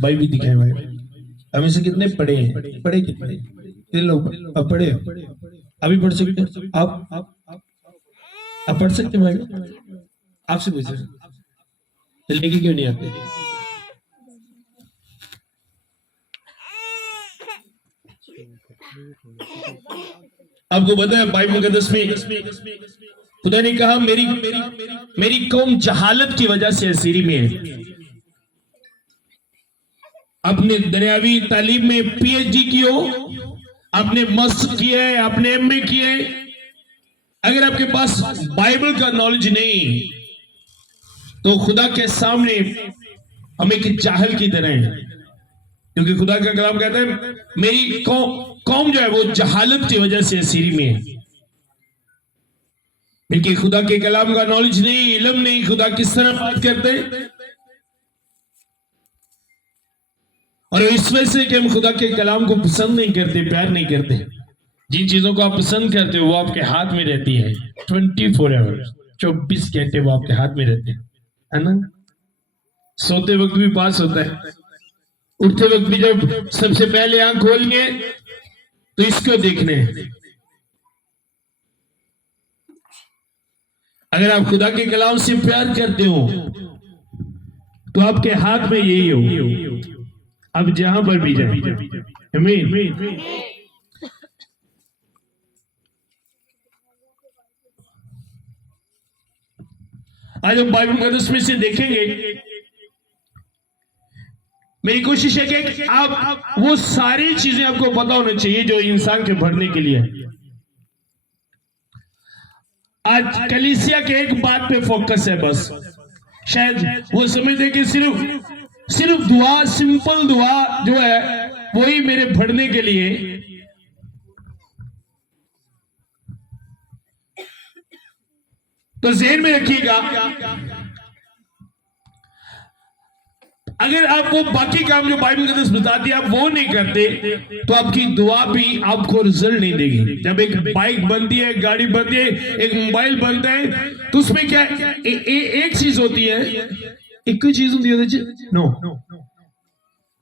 भाई भी दिखाए भाई, हमें से कितने पढ़े हैं? पढ़े कितने? कितने लोग अब पढ़े? अभी पढ़ सकते हैं? आप पढ़ सकते हैं भाई? आपसे पूछ रहे तो लेके क्यों नहीं आते? आपको पता है बाइबल मुकद्दस में खुदा ने कहा मेरी कौम जहालत की वजह से असीरी में है। अपने दुनियावी तालीम में पीएचडी की हो, आपने मास्टर किया है, आपने एमए किया है, अगर आपके पास बाइबल का नॉलेज नहीं तो खुदा के सामने हम एक जाहिल की तरह हैं। क्योंकि खुदा का कलाम कहता है मेरी कौम जो है वो जहालत की वजह से असीरी में है। क्योंकि खुदा के कलाम का नॉलेज नहीं, इल्म नहीं, खुदा किस तरह बात करते हैं। और इस वजह से कि हम खुदा के कलाम को पसंद नहीं करते, प्यार नहीं करते। जिन चीजों को आप पसंद करते हो वो आपके हाथ में रहती है 24 आवर्स, 24 घंटे वो आपके हाथ में रहते हैं, है ना? सोते वक्त भी पास होता है, उठते वक्त भी जब सबसे पहले आंख खोलेंगे तो इसको देखने। अगर आप खुदा के कलाम से प्यार करते हो तो आपके हाथ में यही हो, अब जहां पर भी जाए। आमीन। आज हम बाइबल मुकद्दस में से देखेंगे। मेरी कोशिश है कि आप वो सारी चीजें आपको पता होनी चाहिए जो इंसान के भरने के लिए। आज कलीसिया के एक बात पे फोकस है बस। शायद वो समझते कि सिर्फ दुआ, सिंपल दुआ जो है वही मेरे भरने के लिए। तो ज़हन में रखिएगा, अगर आप वो बाकी काम जो बाइबल मुकद्दस बताती है आप वो नहीं करते तो आपकी दुआ भी आपको रिजल्ट नहीं देगी। जब एक बाइक बनती है, एक गाड़ी बनती है, एक मोबाइल बनता है तो उसमें क्या एक चीज होती है, एक ही चीज होती है, नो,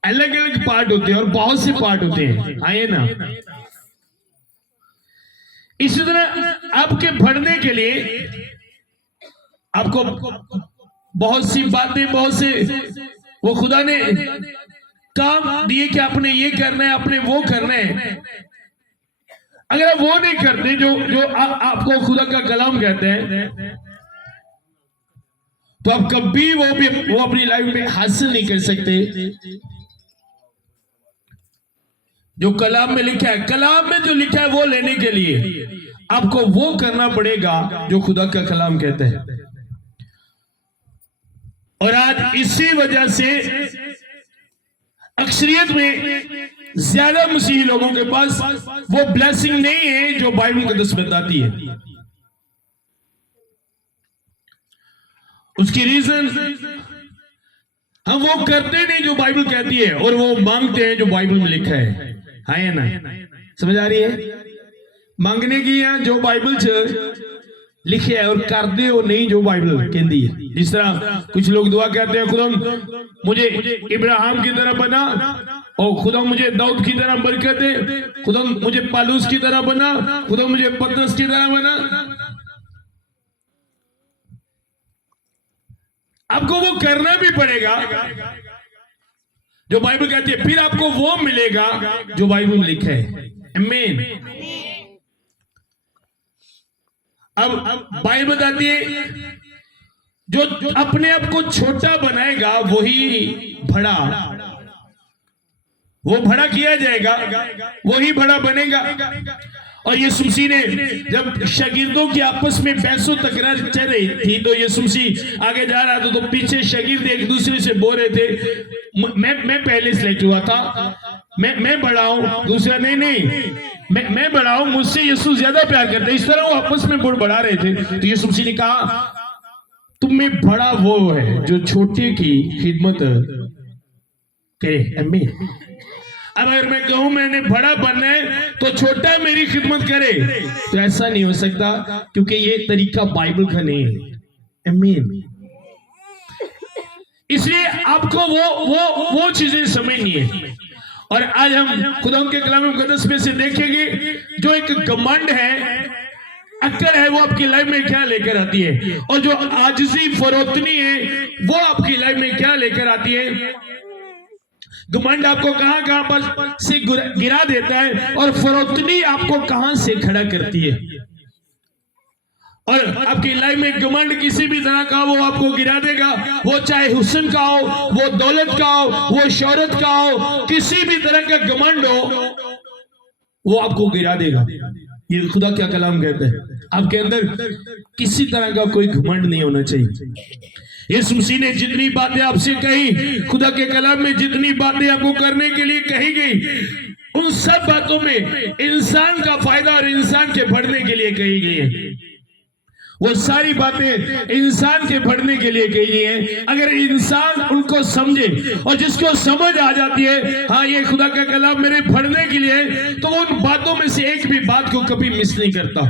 अलग अलग पार्ट होते हैं और बहुत से पार्ट होते हैं, आए ना? इसी तरह आपके भरने के लिए आपको बहुत सी बातें, बहुत से वो खुदा ने काम दिए कि आपने ये करना है, आपने वो करना है। अगर आप वो नहीं करते जो आपको खुदा का कलाम कहते हैं तो आप कभी वो अपनी लाइफ में हासिल नहीं कर सकते। जो कलाम में लिखा है, कलाम में जो लिखा है वो लेने के लिए आपको वो करना पड़ेगा जो खुदा का कलाम कहते हैं। और आज इसी वजह से अक्सरियत में ज्यादा मसीही लोगों के पास वो ब्लेसिंग नहीं है जो बाइबल मुकद्दस बताती है। उसकी रीजन हम वो करते नहीं जो बाइबल कहती है और वो मांगते हैं जो बाइबल में लिखा है ना? समझ आ रही है? मांगने की है जो बाइबल लिखे है और कर दे वो नहीं जो बाइबल कहती है। जिस तरह कुछ लोग दुआ कहते हैं खुदा मुझे इब्राहिम की तरह बना, और खुदा मुझे दाऊद की तरह बरकत दे, खुदा मुझे पालूस की तरह बना, खुदा मुझे पतरस की तरह बना। आपको वो करना भी पड़ेगा जो बाइबल कहती है, फिर आपको वो मिलेगा जो बाइबल में लिखा है। आमीन। अब बाइबल बताती है जो अपने आप को छोटा बनाएगा वही बड़ा, वो बड़ा किया जाएगा, वही बड़ा बनेगा। और यीशु मसीह ने जब शागिर्दों की आपस में बहसों तकरार चल रही थी तो यीशु मसीह आगे जा रहा था तो पीछे शागिर्द एक दूसरे से बोल रहे थे मैं पहले सेलेक्ट हुआ था, मैं बड़ा हूं, दूसरा नहीं मैं बड़ा हूं, मुझसे यीशु ज्यादा प्यार करते। इस तरह वो आपस में बढ़ा रहे थे। तो यीशु मसीह ने कहा तुम में बड़ा वो है जो छोटे की खिदमत करे। आमीन। अब अगर मैं कहूं मैंने बड़ा बनना है तो छोटा मेरी खिदमत करे, तो ऐसा नहीं हो सकता क्योंकि ये तरीका बाइबल का नहीं है। आमीन। इसलिए आपको वो चीजें समझनी है। और आज हम खुदा के कलाम मुकद्दस में से देखेंगे, जो एक घमंड है, अक्कड़ है, वो आपकी लाइफ में क्या लेकर आती है, और जो आजिज़ी फरोतनी है वो आपकी लाइफ में क्या लेकर आती है। घमंड आपको कहां पर से गिरा देता है, और फरोतनी आपको कहां से खड़ा करती है। और आपकी लाइफ में घमंड किसी भी तरह का वो आपको गिरा देगा, वो चाहे हुस्न का हो, वो दौलत का हो, वो शोहरत का हो, किसी भी तरह का घमंड हो, वो आपको गिरा देगा। ये खुदा क्या कलाम कहता है, आपके अंदर किसी तरह का कोई घमंड नहीं होना चाहिए। यीशु मसीह ने जितनी बातें आपसे कही, खुदा के कलाम में जितनी बातें आपको करने के लिए कही गई, उन सब बातों में इंसान का फायदा और इंसान के बढ़ने के लिए कही गई है। वो सारी बातें इंसान के बढ़ने के लिए कही गई हैं। अगर इंसान उनको समझे, और जिसको समझ आ जाती है हाँ ये खुदा का कलाम मेरे बढ़ने के लिए, तो वो उन बातों में से एक भी बात को कभी मिस नहीं करता।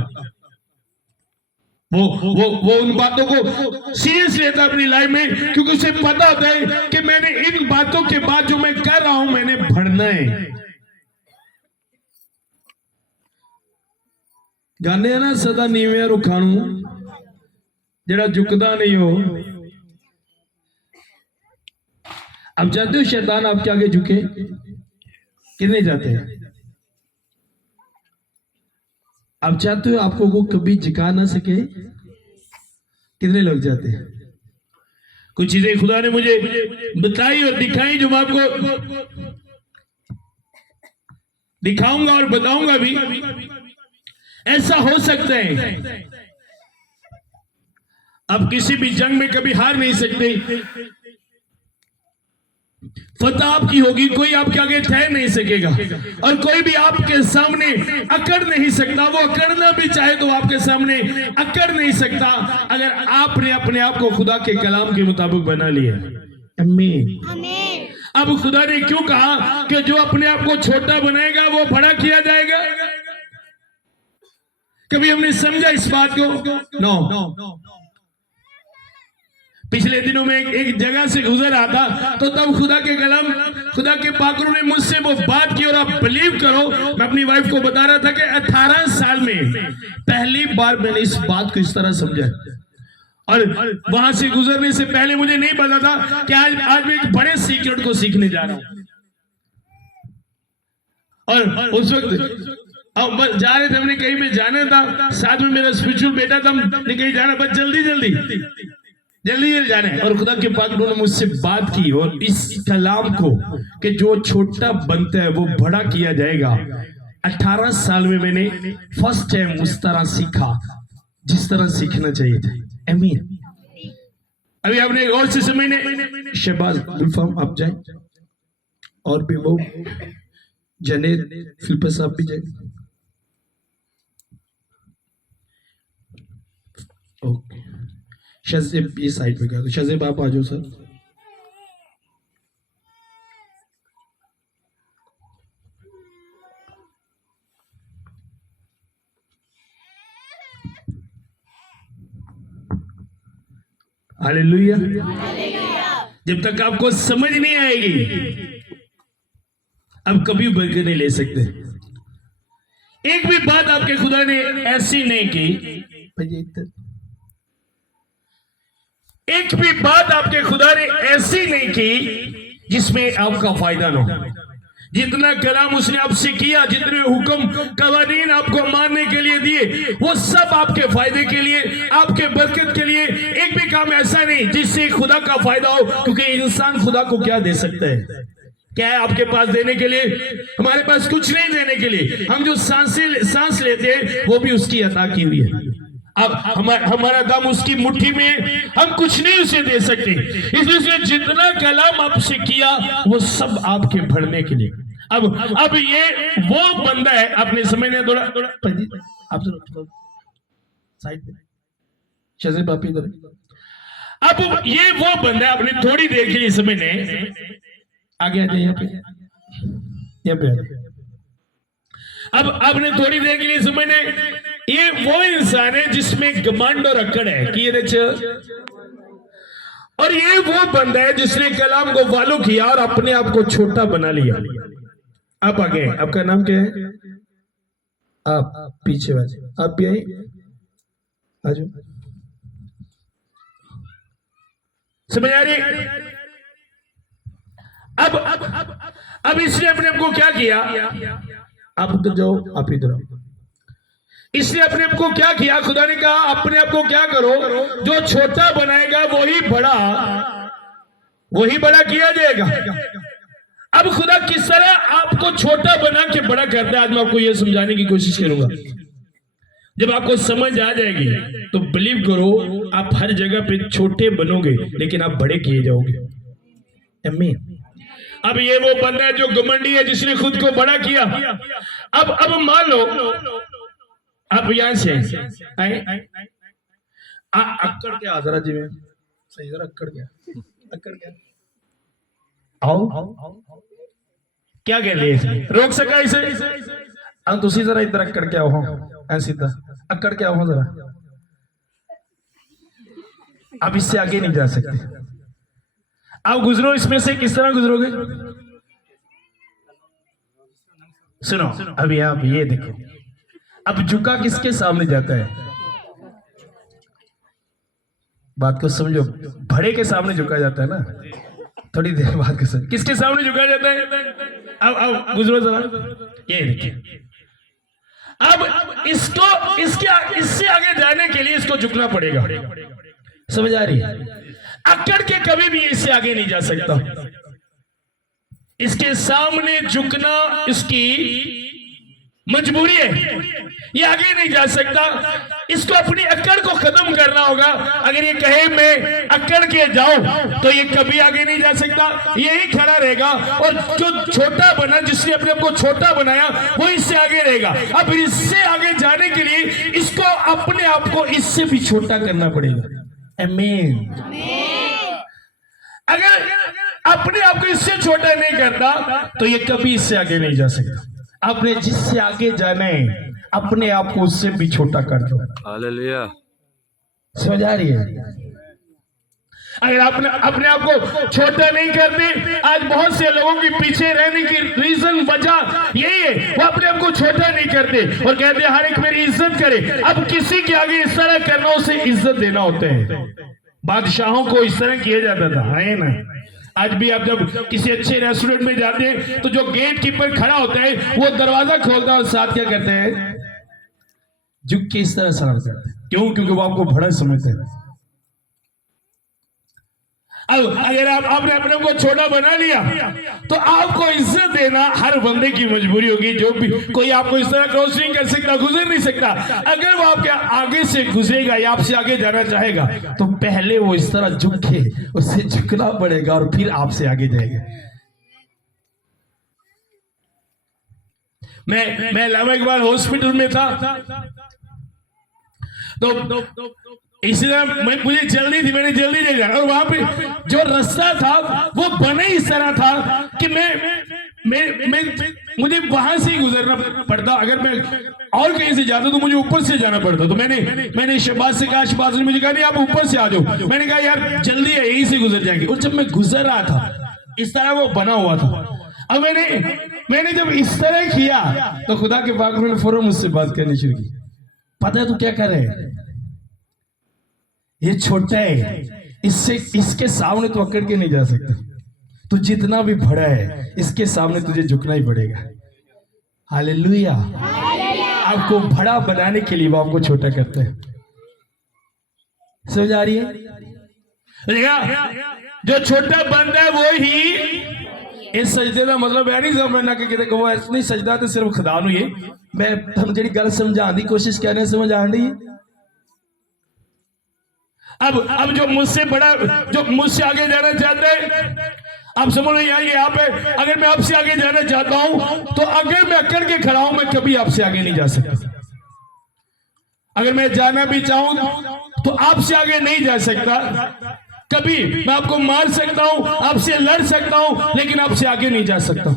वो उन बातों को सीरियस लेता अपनी लाइफ में, क्योंकि उसे पता होता है कि मैंने इन बातों के बाद जो मैं कर रहा हूं, मैंने बढ़ना है। गाने ना सदा नीवे रुखानू जरा झुकदा नहीं हो। अब चाहते हो शैतान आपके आगे झुके? कितने चाहते हैं? अब चाहते हो आपको वो कभी झुका ना सके? कितने लोग चाहते हैं? कुछ चीजें खुदा ने मुझे बताई और दिखाई, जो मैं आपको दिखाऊंगा और बताऊंगा भी। ऐसा हो सकता है आप किसी भी जंग में कभी हार नहीं सकते, फतह आपकी होगी, कोई आपके आगे ठहर नहीं सकेगा, और कोई भी आपके सामने अकड़ नहीं सकता। वो अकड़ना भी चाहे तो आपके सामने अकड़ नहीं सकता, अगर आपने अपने आप को खुदा के कलाम के मुताबिक बना लिया। आमीन। अब खुदा ने क्यों कहा कि जो अपने आप को छोटा बनाएगा वो बड़ा किया जाएगा? कभी हमने समझा इस बात को? नो। पिछले दिनों में एक जगह से गुजर रहा था, तो तब खुदा के कलाम, खुदा के पाकरू ने मुझसे वो बात की, और आप बिलीव करो, मैं अपनी वाइफ को बता रहा था कि 18 साल में पहली बार मैंने इस बात को इस तरह समझा। और वहां से गुजरने से पहले मुझे नहीं पता था कि आज मैं एक बड़े सीक्रेट को सीखने जा रहा हूं। और उस वक्त अब बस जा रहे थे, हमने कहीं में जाना था, साथ में मेरा स्पिरिचुअल बेटा था, हमने कहीं जाना, बस जल्दी जाना है। और खुदा के पाक ने मुझसे बात की, और इस कलाम को कि जो छोटा बनता है वो बड़ा किया जाएगा, 18 साल में मैंने फर्स्ट टाइम उस तरह सीखा जिस तरह सीखना चाहिए था। आमीन। अभी आपने और से समझने, शहबाज गुलफाम आप जाए, और भी वो जनेद फिलिपस साहब भी जाए। ओके, शज़ेब ये साइड पे गया, तो शज़ेब आप आ जाओ सर। हालेलुया। जब तक आपको समझ नहीं आएगी, अब कभी बरकत नहीं ले सकते। एक भी बात आपके खुदा ने ऐसी नहीं की, एक भी बात आपके खुदा ने ऐसी नहीं की जिसमें आपका फायदा ना हो। जितना कलाम उसने आपसे किया, जितने हुक्म कवानीन आपको मानने के लिए दिए, वो सब आपके फायदे के लिए, आपके बरकत के लिए। एक भी काम ऐसा नहीं जिससे खुदा का फायदा हो, क्योंकि इंसान खुदा को क्या दे सकता है? क्या है आपके पास देने के लिए? हमारे पास कुछ नहीं देने के लिए। हम जो सांस लेते हैं वो भी उसकी अता की हुई है। अब हमारा दम उसकी मुट्ठी में, हम कुछ नहीं उसे दे सकते। इसलिए उसने जितना कलाम आपसे किया वो सब आपके बढ़ने के लिए। अब ये वो बंदा है, आपने समझना थोड़ा आप साइड पे शज़ेब बापी इधर। अब ये वो बंदा है, आपने थोड़ी देर के लिए समझने, आगे आ जाए यहाँ पे अब आपने थोड़ी देर के लिए समझने, ये वो इंसान है जिसमें घमंड और अकड़ है कि और ये वो बंदा है जिसने कलाम को फॉलो किया और अपने आप को छोटा बना लिया। आप आगे, आपका नाम क्या है? आप पीछे वाले, आप भी आए, आ जाओ। समझ आ रही? अब इसने अपने आप को क्या किया? आप उधर जाओ, आप इधर आओ। इसने अपने आप को क्या किया? खुदा ने कहा अपने आप को क्या करो, जो छोटा बनाएगा वही बड़ा किया जाएगा। अब खुदा किस तरह आपको छोटा बना के बड़ा करता है, आज मैं आपको यह समझाने की कोशिश करूंगा। जब आपको समझ आ जाएगी तो बिलीव करो, आप हर जगह पे छोटे बनोगे लेकिन आप बड़े किए जाओगे। आमीन। अब ये वो बंदा है जो घमंडी है, जिसने खुद को बड़ा किया। अब मान लो आप यहां से आए, अक्कड़ के आजरा जी में सही, जरा अक्कड़ क्या आओ क्या कह लिए, रोक सका इसे? हम तुसी जरा इधर अक्कड़ क्या हो, ऐसे सीधा अक्कड़ क्या हो जरा। अब इससे आगे नहीं जा सकते। आप गुजरो इसमें से, किस तरह गुजरोगे? सुनो, अभी आप ये देखो, अब झुका किसके सामने जाता है? बात को समझो, बड़े के सामने झुका जाता है ना। थोड़ी देर बाद किसके सामने झुका जाता है? अब गुजरो जरा, ये देखिए। अब इससे आगे जाने के लिए इसको झुकना पड़ेगा। समझ आ रही है? अक्कड़ के कभी भी इससे आगे नहीं जा सकता। इसके सामने झुकना इसकी मजबूरी है, ये आगे नहीं जा सकता। इसको अपनी अक्कड़ को खत्म करना होगा। अगर ये कहे मैं अक्कड़ के जाऊं तो ये कभी आगे नहीं जा सकता, यही खड़ा रहेगा। और जो छोटा बना, जिसने अपने आप को छोटा बनाया, वो इससे आगे रहेगा। अब इससे आगे जाने के लिए इसको अपने आप को इससे भी छोटा करना पड़ेगा। आमीन। अगर अपने आप को इससे छोटा नहीं करता तो ये कभी इससे आगे नहीं जा सकता। आपने जिससे आगे जाना है, अपने आप को उससे भी छोटा कर दो। हालेलुया। समझ आ रही है? अगर आपने अपने आप को छोटा नहीं करते, आज बहुत से लोगों के पीछे रहने की रीजन, वजह यही है, वो अपने आप को छोटा नहीं करते और कहते हर एक मेरी इज्जत करे। अब किसी के आगे इस तरह करना, उसे इज्जत देना होता है। बादशाहों को इस तरह किया जाता था, है ना? आज भी आप जब किसी अच्छे रेस्टोरेंट में जाते हैं तो जो गेट कीपर खड़ा होता है वो दरवाजा खोलता है और साथ क्या करते हैं? झुक के इस तरह सलाम करते हैं। क्यों? क्योंकि वो आपको बड़ा समझते हैं। अब अगर आपने अपने को छोटा बना लिया तो आपको इज्जत देना हर बंदे की मजबूरी होगी। जो भी कोई आपको इस तरह क्रॉस नहीं कर सकता, गुजर नहीं सकता। अगर वो आपके आगे से गुजरेगा या आपसे आगे जाना चाहेगा तो पहले वो इस तरह झुके, उससे झुकना पड़ेगा और फिर आपसे आगे जाएगा। मैं लामा इकबाल हॉस्पिटल में था तो इसी तरह मुझे जल्दी थी, मैंने जल्दी ले जाना, और वहां पे जो रास्ता था वो बने इस तरह था कि मुझे वहां से ही गुजरना पड़ता। अगर मैं और कहीं से जाता तो मुझे ऊपर से जाना पड़ता। तो मैंने शहबाज से कहा, शहबाज ने मुझे कहा नहीं आप ऊपर से आ जाओ। मैंने कहा यार जल्दी है, यहीं से गुजर जाएंगे। और जब मैं गुजर रहा था इस तरह वो बना हुआ था। अब मैंने जब इस तरह किया तो खुदा के पाक ने फौरन मुझसे बात करनी शुरू की। पता है तू क्या कर रहे है? ये छोटा है, इसके सामने तो अकड़ के नहीं जा सकता। तू जितना भी बड़ा है इसके सामने तुझे झुकना ही पड़ेगा। हालेलुया। आपको बड़ा बनाने के लिए वो आपको छोटा करता है। समझ आ रही है? जो छोटा बंदा है वो ही इस सजदे का मतलब है नहीं समझना कि नहीं, सजदा तो सिर्फ खुदा नूं ही है। मैं तुहानू जिहड़ी गल समझाने की कोशिश कर रहा, समझ आ रही है? अब जो मुझसे बड़ा, जो मुझसे आगे जाना चाहता है, आप समझ लो यहाँ पे अगर मैं आपसे आगे जाना चाहता हूं तो अगर मैं अकड़ के खड़ा हूं, मैं कभी आपसे आगे नहीं जा सकता। अगर मैं जाना भी चाहूं तो आपसे आगे नहीं जा सकता कभी। मैं आपको मार सकता हूं, आपसे लड़ सकता हूं, लेकिन आपसे आगे नहीं जा सकता।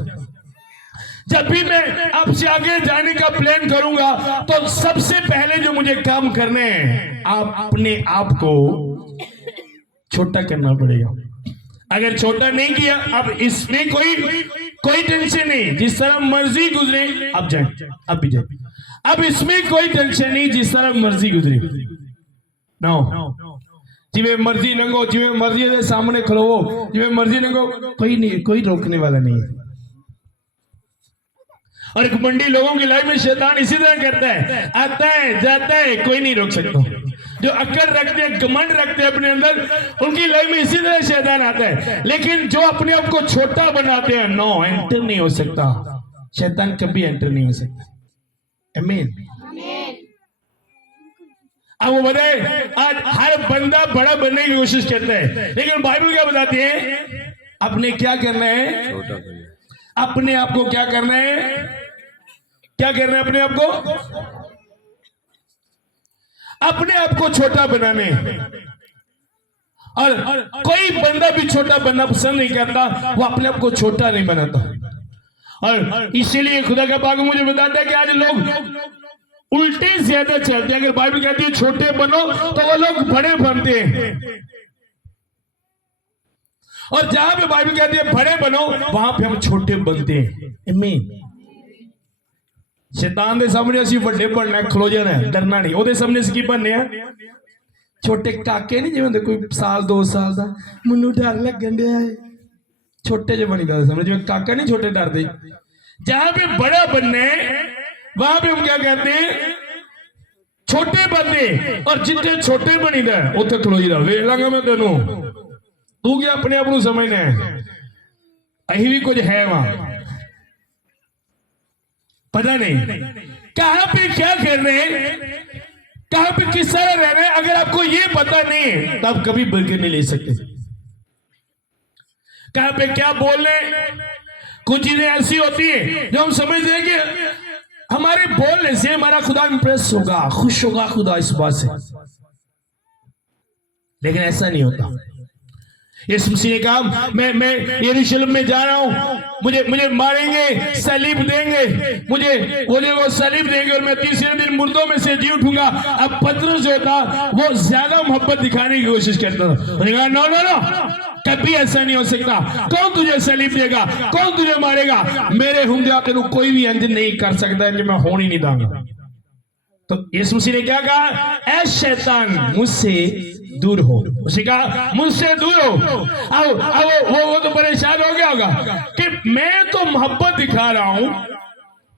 जब भी मैं आपसे आगे जाने का प्लान करूंगा तो सबसे पहले जो मुझे काम करने हैं, आप अपने आप को छोटा करना पड़ेगा। अगर छोटा नहीं किया, अब इसमें कोई टेंशन नहीं, जिस तरह मर्जी गुजरे अब जाए, अब भी जाए। अब इसमें कोई टेंशन नहीं, जिस तरह मर्जी गुजरे नो, जिਵੇਂ मर्जी लंघो, जिਵੇਂ मर्जी के सामने खड़ो, जिਵੇਂ मर्जी लंघो, कोई नहीं, कोई रोकने वाला नहीं है। और एक मंडी लोगों की लाइफ में शैतान इसी तरह करता है, आता है जाता है, कोई नहीं रोक सकता। जो अक्ल रखते हैं, घमंड रखते हैं अपने अंदर, उनकी लाइफ में इसी तरह शैतान आता है। लेकिन जो अपने आप को छोटा बनाते हैं, नो, एंटर नहीं हो सकता, शैतान कभी एंटर नहीं हो सकता। आमीन। अब वो बताए, आज हर बंदा बड़ा बनने की कोशिश करता है, लेकिन बाइबल क्या बताती है? अपने क्या करना है? अपने आप को क्या करना है? क्या करना है? अपने आप को, अपने आप को छोटा बनाने। और कोई बंदा भी छोटा बनना पसंद नहीं करता, वो अपने आप को छोटा नहीं बनाता। और इसीलिए खुदा का पाक मुझे बताता है कि आज लोग उल्टे ज्यादा चलते हैं। अगर बाइबल कहती है छोटे बनो, तो वो लोग बड़े बनते हैं। और जहां पे बाइबल कहती है बड़े बनो, वहां पे हम छोटे बनते हैं। आमीन। शैतान के सामने असि बड़े बनना है, खलो जाना है, डरना नहीं। ਉਹਦੇ सामने असि की बनने हैं? छोटे काके नहीं, जिवें कोई साल 2 साल का, मैनू डर लगन दिया है, छोटे जे बनी गल समझ, जिवें काका नहीं छोटे डरते। जहां पे बड़ा बनना है, वहां पे हम क्या कहते हैं? छोटे बनते। और जितने छोटे बनी दा उत्थे खलोई दा, वेख लांगा मैं तेनू, तू क्या अपने आप को समझना है? अही भी कुछ है वहां, पता नहीं कहां पे क्या कर रहे हैं, कहां पे किस तरह रह रहे हैं। अगर आपको ये पता नहीं है, तो आप कभी बरकत नहीं ले सकते। कहां पे क्या बोल रहे हैं? कुछ चीजें ऐसी होती है जो हम समझते हैं कि हमारे बोलने से हमारा खुदा इंप्रेस होगा, खुश होगा खुदा इस बात से, लेकिन ऐसा नहीं होता। यीशु मसीह ने कहा, मैं यरूशलेम में जा रहा हूं, मुझे मारेंगे, सलीब देंगे, मुझे वो सलीब देंगे, और मैं तीसरे दिन मुर्दों में से जी उठूंगा। अब पतरस जो था वो ज्यादा मोहब्बत दिखाने की कोशिश करता था। उन्होंने कहा नो नो नो, कभी ऐसा नहीं हो सकता। कौन तुझे सलीब देगा? कौन तुझे मारेगा? मेरे हुंदे तेनू कोई भी अंज नहीं कर सकता, कि मैं होने नहीं दूंगा। तो यीशु मसीह ने क्या कहा? ऐ शैतान, मुझसे दूर हो। उसे कहा मुझसे दूर हो। अब वो तो परेशान हो गया होगा कि मैं तो मोहब्बत दिखा रहा हूं,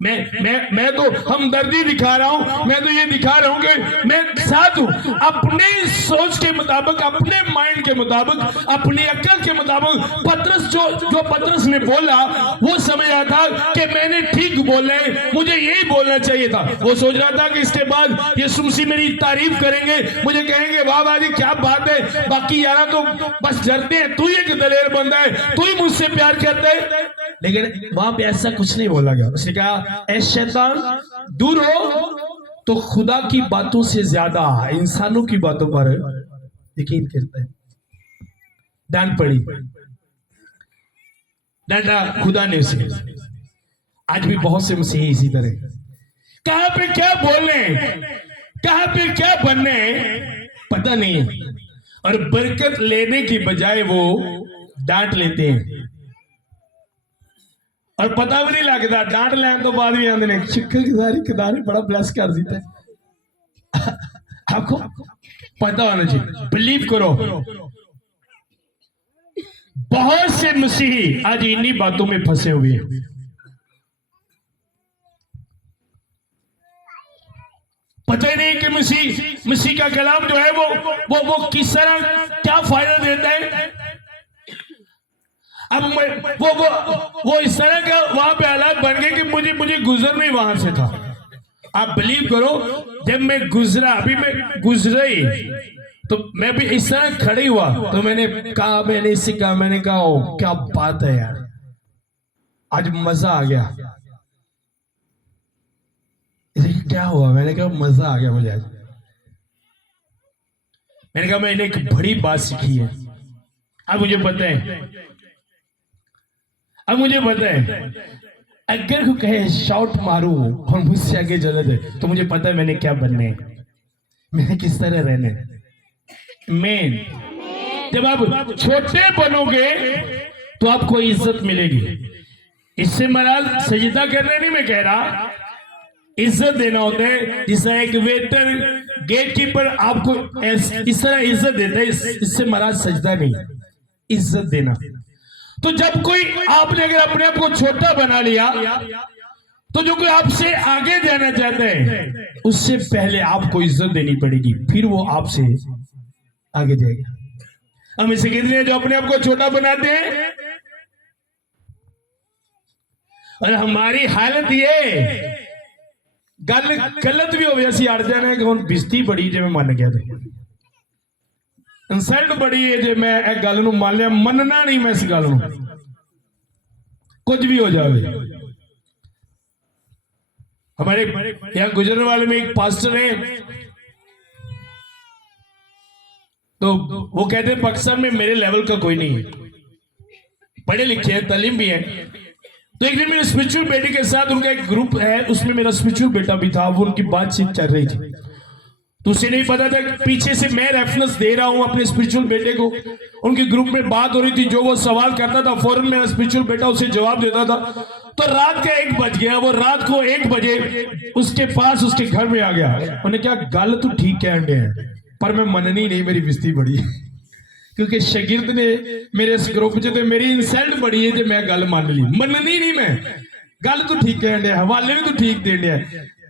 मैं तो हमदर्दी दिखा रहा हूं, मैं तो ये दिखा रहा हूं कि मैं साथ हूं। अपनी सोच के मुताबिक, अपने माइंड के मुताबिक, अपनी अक्ल के मुताबिक पतरस जो पतरस ने बोला, वो समझ रहा था कि मैंने ठीक बोला है, मुझे यही बोलना चाहिए था। वो सोच रहा था कि इसके बाद यीशु मसीह मेरी तारीफ करेंगे, मुझे कहेंगे वाह बाजी क्या बात है, बाकी यारा तो बस डरते हैं, तू एक दलेर बंदा है, तू ही मुझसे प्यार करता है। लेकिन वहां पे ऐसा कुछ नहीं बोला गया। उसने कहा ऐ शैतान, दूर हो। तो खुदा की बातों से ज्यादा इंसानों की बातों पर यकीन करता है। डांट पड़ी, डांटा खुदा ने उसे। आज भी बहुत से मसीही इसी तरह, कहां पे क्या बोलने, कहां पे क्या बनने पता नहीं है, और बरकत लेने की बजाय वो डांट लेते हैं, और पता भी नहीं लगता। डांट लैन तो बाद भी आते हैं शुक्रगुजारी, खुदा ने बड़ा ब्लेस कर दिया है। आपको पता होना चाहिए, बिलीव करो। बहुत से मसीही आज इन्हीं बातों में फंसे हुए हैं। पता ही नहीं कि मसीह का कलाम जो है वो किस तरह क्या फायदा देता है। अब वो इस तरह का वहां पे हालात बन गए कि मुझे गुजरना ही वहां से था। आप बिलीव करो, जब मैं गुजरा, अभी मैं गुजरा ही, तो मैं भी इस तरह खड़ी हुआ, तो मैंने कहा, मैंने इससे कहा, मैंने कहा ओ क्या बात है यार, आज मजा आ गया। इसे क्या हुआ? मैंने कहा मजा आ गया मुझे आज। मैंने कहा मैंने एक बड़ी बात सीखी है। अब मुझे पता है, अगर कोई कहे शॉट मारूं और मुझसे आगे जरूरत है, तो मुझे पता है मैंने क्या बनना है, मैंने किस तरह रहना है। जब आप छोटे बनोगे तो आपको इज्जत मिलेगी। इससे महाराज सजदा करने नहीं मैं कह रहा, इज्जत देना होता है। जिससे एक वेटर गेट कीपर आपको इस तरह इज्जत देता है, इससे महाराज सजदा नहीं, इज्जत देना। तो जब कोई आपने अगर अपने आप को छोटा बना लिया तो जो कोई आपसे आगे जाना चाहता है उससे पहले आपको इज्जत देनी पड़ेगी, फिर वो आपसे आगे जाएगा। हम इसे कहते हैं जो अपने आप को छोटा बनाते हैं। और हमारी हालत ये गल गलत भी हो वैसी अड़ जाना है कि हम बिस्ती बड़ी जो मैं मन गया थे, इंसल्ट बड़ी है जो मैं एक गल नूं मान लिया, मनना नहीं मैं इस गल नूं, कुछ भी हो जाए। हमारे यहाँ गुजरने वाले में एक पास्टर है, तो वो कहते हैं पाकिस्तान में मेरे लेवल का कोई नहीं है, पढ़े लिखे हैं, तालीम भी है। तो एक दिन मेरे स्पिरिचुअल बेटे के साथ उनका एक ग्रुप है, उसमें मेरा स्पिरिचुअल बेटा भी था, वो उनकी बातचीत चल रही थी। तो उसे नहीं पता था कि पीछे से मैं रेफरेंस दे रहा हूं अपने स्पिरिचुअल बेटे को। उनके ग्रुप में बात हो रही थी, जो वो सवाल करता था फौरन मेरा स्पिरिचुअल बेटा उसे जवाब देता था। तो रात का 1 बज गया, वो रात को 1 बजे उसके पास उसके घर में आ गया। उन्होंने क्या गल तू ठीक कह रहे हैं, पर मैं मननी नहीं, मेरी बिस्ती बड़ी क्योंकि शागिर्द ने मेरे इस ग्रुप च तो मेरी इंसल्ट बड़ी है जो मैं गल मान ली। मननी नहीं मैं, गल तू ठीक कह रहे, हवाले भी तू ठीक दे रहा,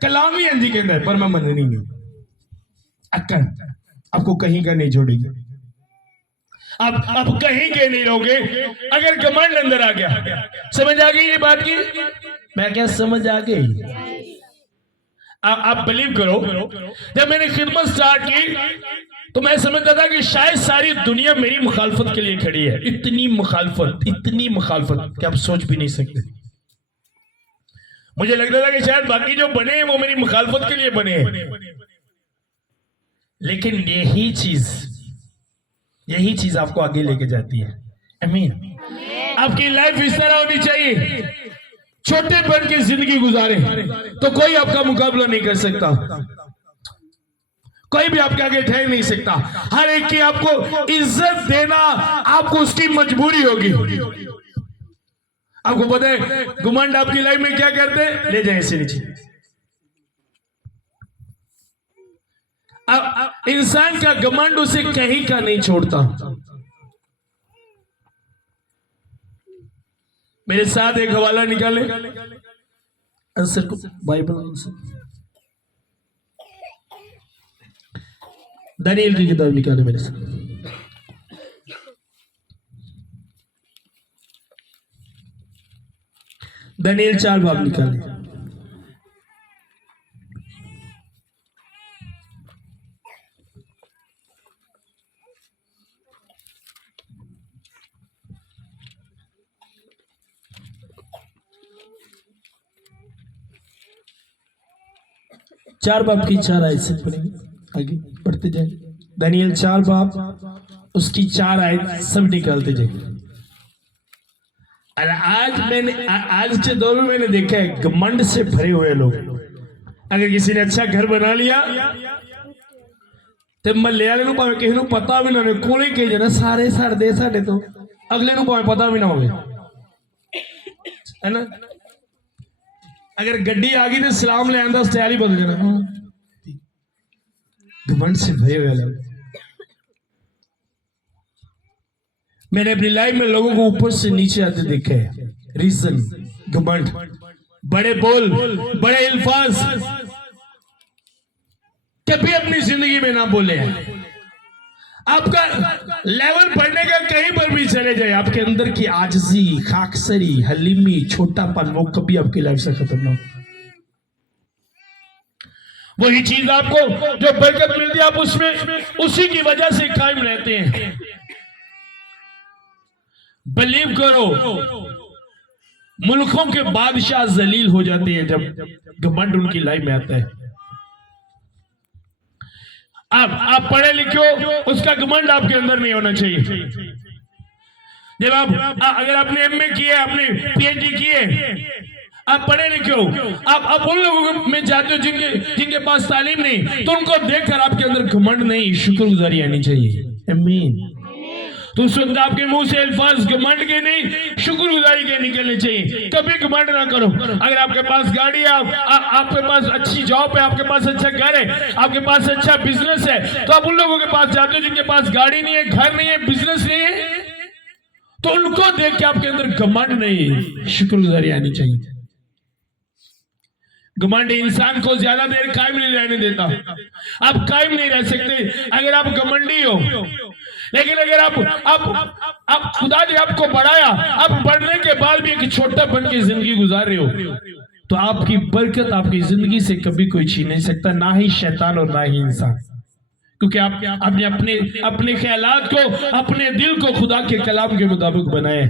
कलाम भी इंजी कहता है, पर मैं मननी नहीं। अक्कड़ आपको कहीं का नहीं छोड़ेगी, आप कहीं के नहीं रहोगे अगर घमंड अंदर आ गया। समझ आ गई ये बात की? मैं क्या समझ आ गई? आप बिलीव करो, जब मैंने खिदमत स्टार्ट की तो मैं समझता था कि शायद सारी दुनिया मेरी मुखालफत के लिए खड़ी है। इतनी मुखालफत कि आप सोच भी नहीं सकते। मुझे लगता था कि शायद बाकी जो बने हैं वो मेरी मुखालफत के लिए बने हैं, लेकिन यही चीज आपको आगे लेके जाती है। आमीन। आपकी लाइफ इस तरह होनी चाहिए, छोटे बन के जिंदगी गुजारे तो कोई आपका मुकाबला नहीं कर सकता, कोई भी आपके आगे ठहर नहीं सकता। हर एक की आपको इज्जत देना आपको उसकी मजबूरी होगी। आपको पता है घमंड आपकी लाइफ में क्या करते हैं? ले जाए ऐसे नीचे। इंसान का घमंड उसे कहीं का नहीं छोड़ता। मेरे साथ एक हवाला निकाले आंसर को, बाइबल आंसर, दानियल की किताब निकाले मेरे साथ। दानियल 4 बाब निकाले। चार बाब की 4 आयत से पढ़ेंगे, आगे पढ़ते जाए। दानियल 4 बाब उसकी 4 आयत सब निकालते जाए। आज के दौर में मैंने देखा है घमंड से भरे हुए लोग। अगर किसी ने अच्छा घर बना लिया तो महल्ले वाले नूं भावें किसी नूं पता भी ना हो, कोले कही जाना सारे सड़दे साडे तो, अगले नूं भावें पता भी ना हो, है ना। अगर गड्डी आ गई तो सलाम ले आंदा स्टाइल ही बदल जाना। घमंड से भरे हुए लोग। मैंने अपनी लाइफ में लोगों को ऊपर से नीचे आते देखा है। रीजन घमंड, बड़े बोल, बड़े अल्फाज कभी अपनी जिंदगी में ना बोले। आपका लेवल बढ़ने का कहीं पर भी चले जाए, आपके अंदर की आजजी, खाकसरी, हलीमी, छोटापन वो कभी आपकी लाइफ से खत्म ना हो। वही चीज आपको जो बरकत मिलती है आप उसमें उसी की वजह से कायम रहते हैं। बिलीव करो, मुल्कों के बादशाह जलील हो जाते हैं जब घमंड उनकी लाइफ में आता है। आप पढ़े लिखे हो, उसका घमंड आपके अंदर नहीं होना चाहिए। जब आप अगर आपने एमए किए, आपने पीएचडी किए, आप पढ़े लिखे हो, आप उन लोगों में जाते हो जिनके पास तालीम नहीं, तो उनको देखकर आपके अंदर घमंड नहीं, शुक्रगुजारी आनी चाहिए। आमीन। तो उस वक्त आपके मुंह से अल्फाज घमंड के नहीं, शुक्रगुजारी के निकलने चाहिए। कभी घमंड ना करो। अगर आपके पास गाड़ी है, आपके पास अच्छी जॉब है, आपके पास अच्छा घर है, आपके पास अच्छा बिजनेस है, तो आप उन लोगों के पास जाते हो जिनके पास गाड़ी नहीं है, घर नहीं है, बिजनेस नहीं है, तो उनको देख के आपके अंदर घमंड नहीं, शुक्रगुजारी आनी चाहिए। घमंड इंसान को ज्यादा देर कायम नहीं रहने देता। आप कायम नहीं रह सकते अगर आप घमंडी हो। लेकिन अगर आप खुदा ने आपको बढ़ाया, आप बढ़ने के बाद भी एक छोटा बन के जिंदगी गुजार रहे हो, तो आपकी बरकत आपकी जिंदगी से कभी कोई छीन नहीं सकता, ना ही शैतान और ना ही इंसान। क्योंकि आपने अपने ख्यालात को, अपने दिल को खुदा के कलाम के मुताबिक बनाया,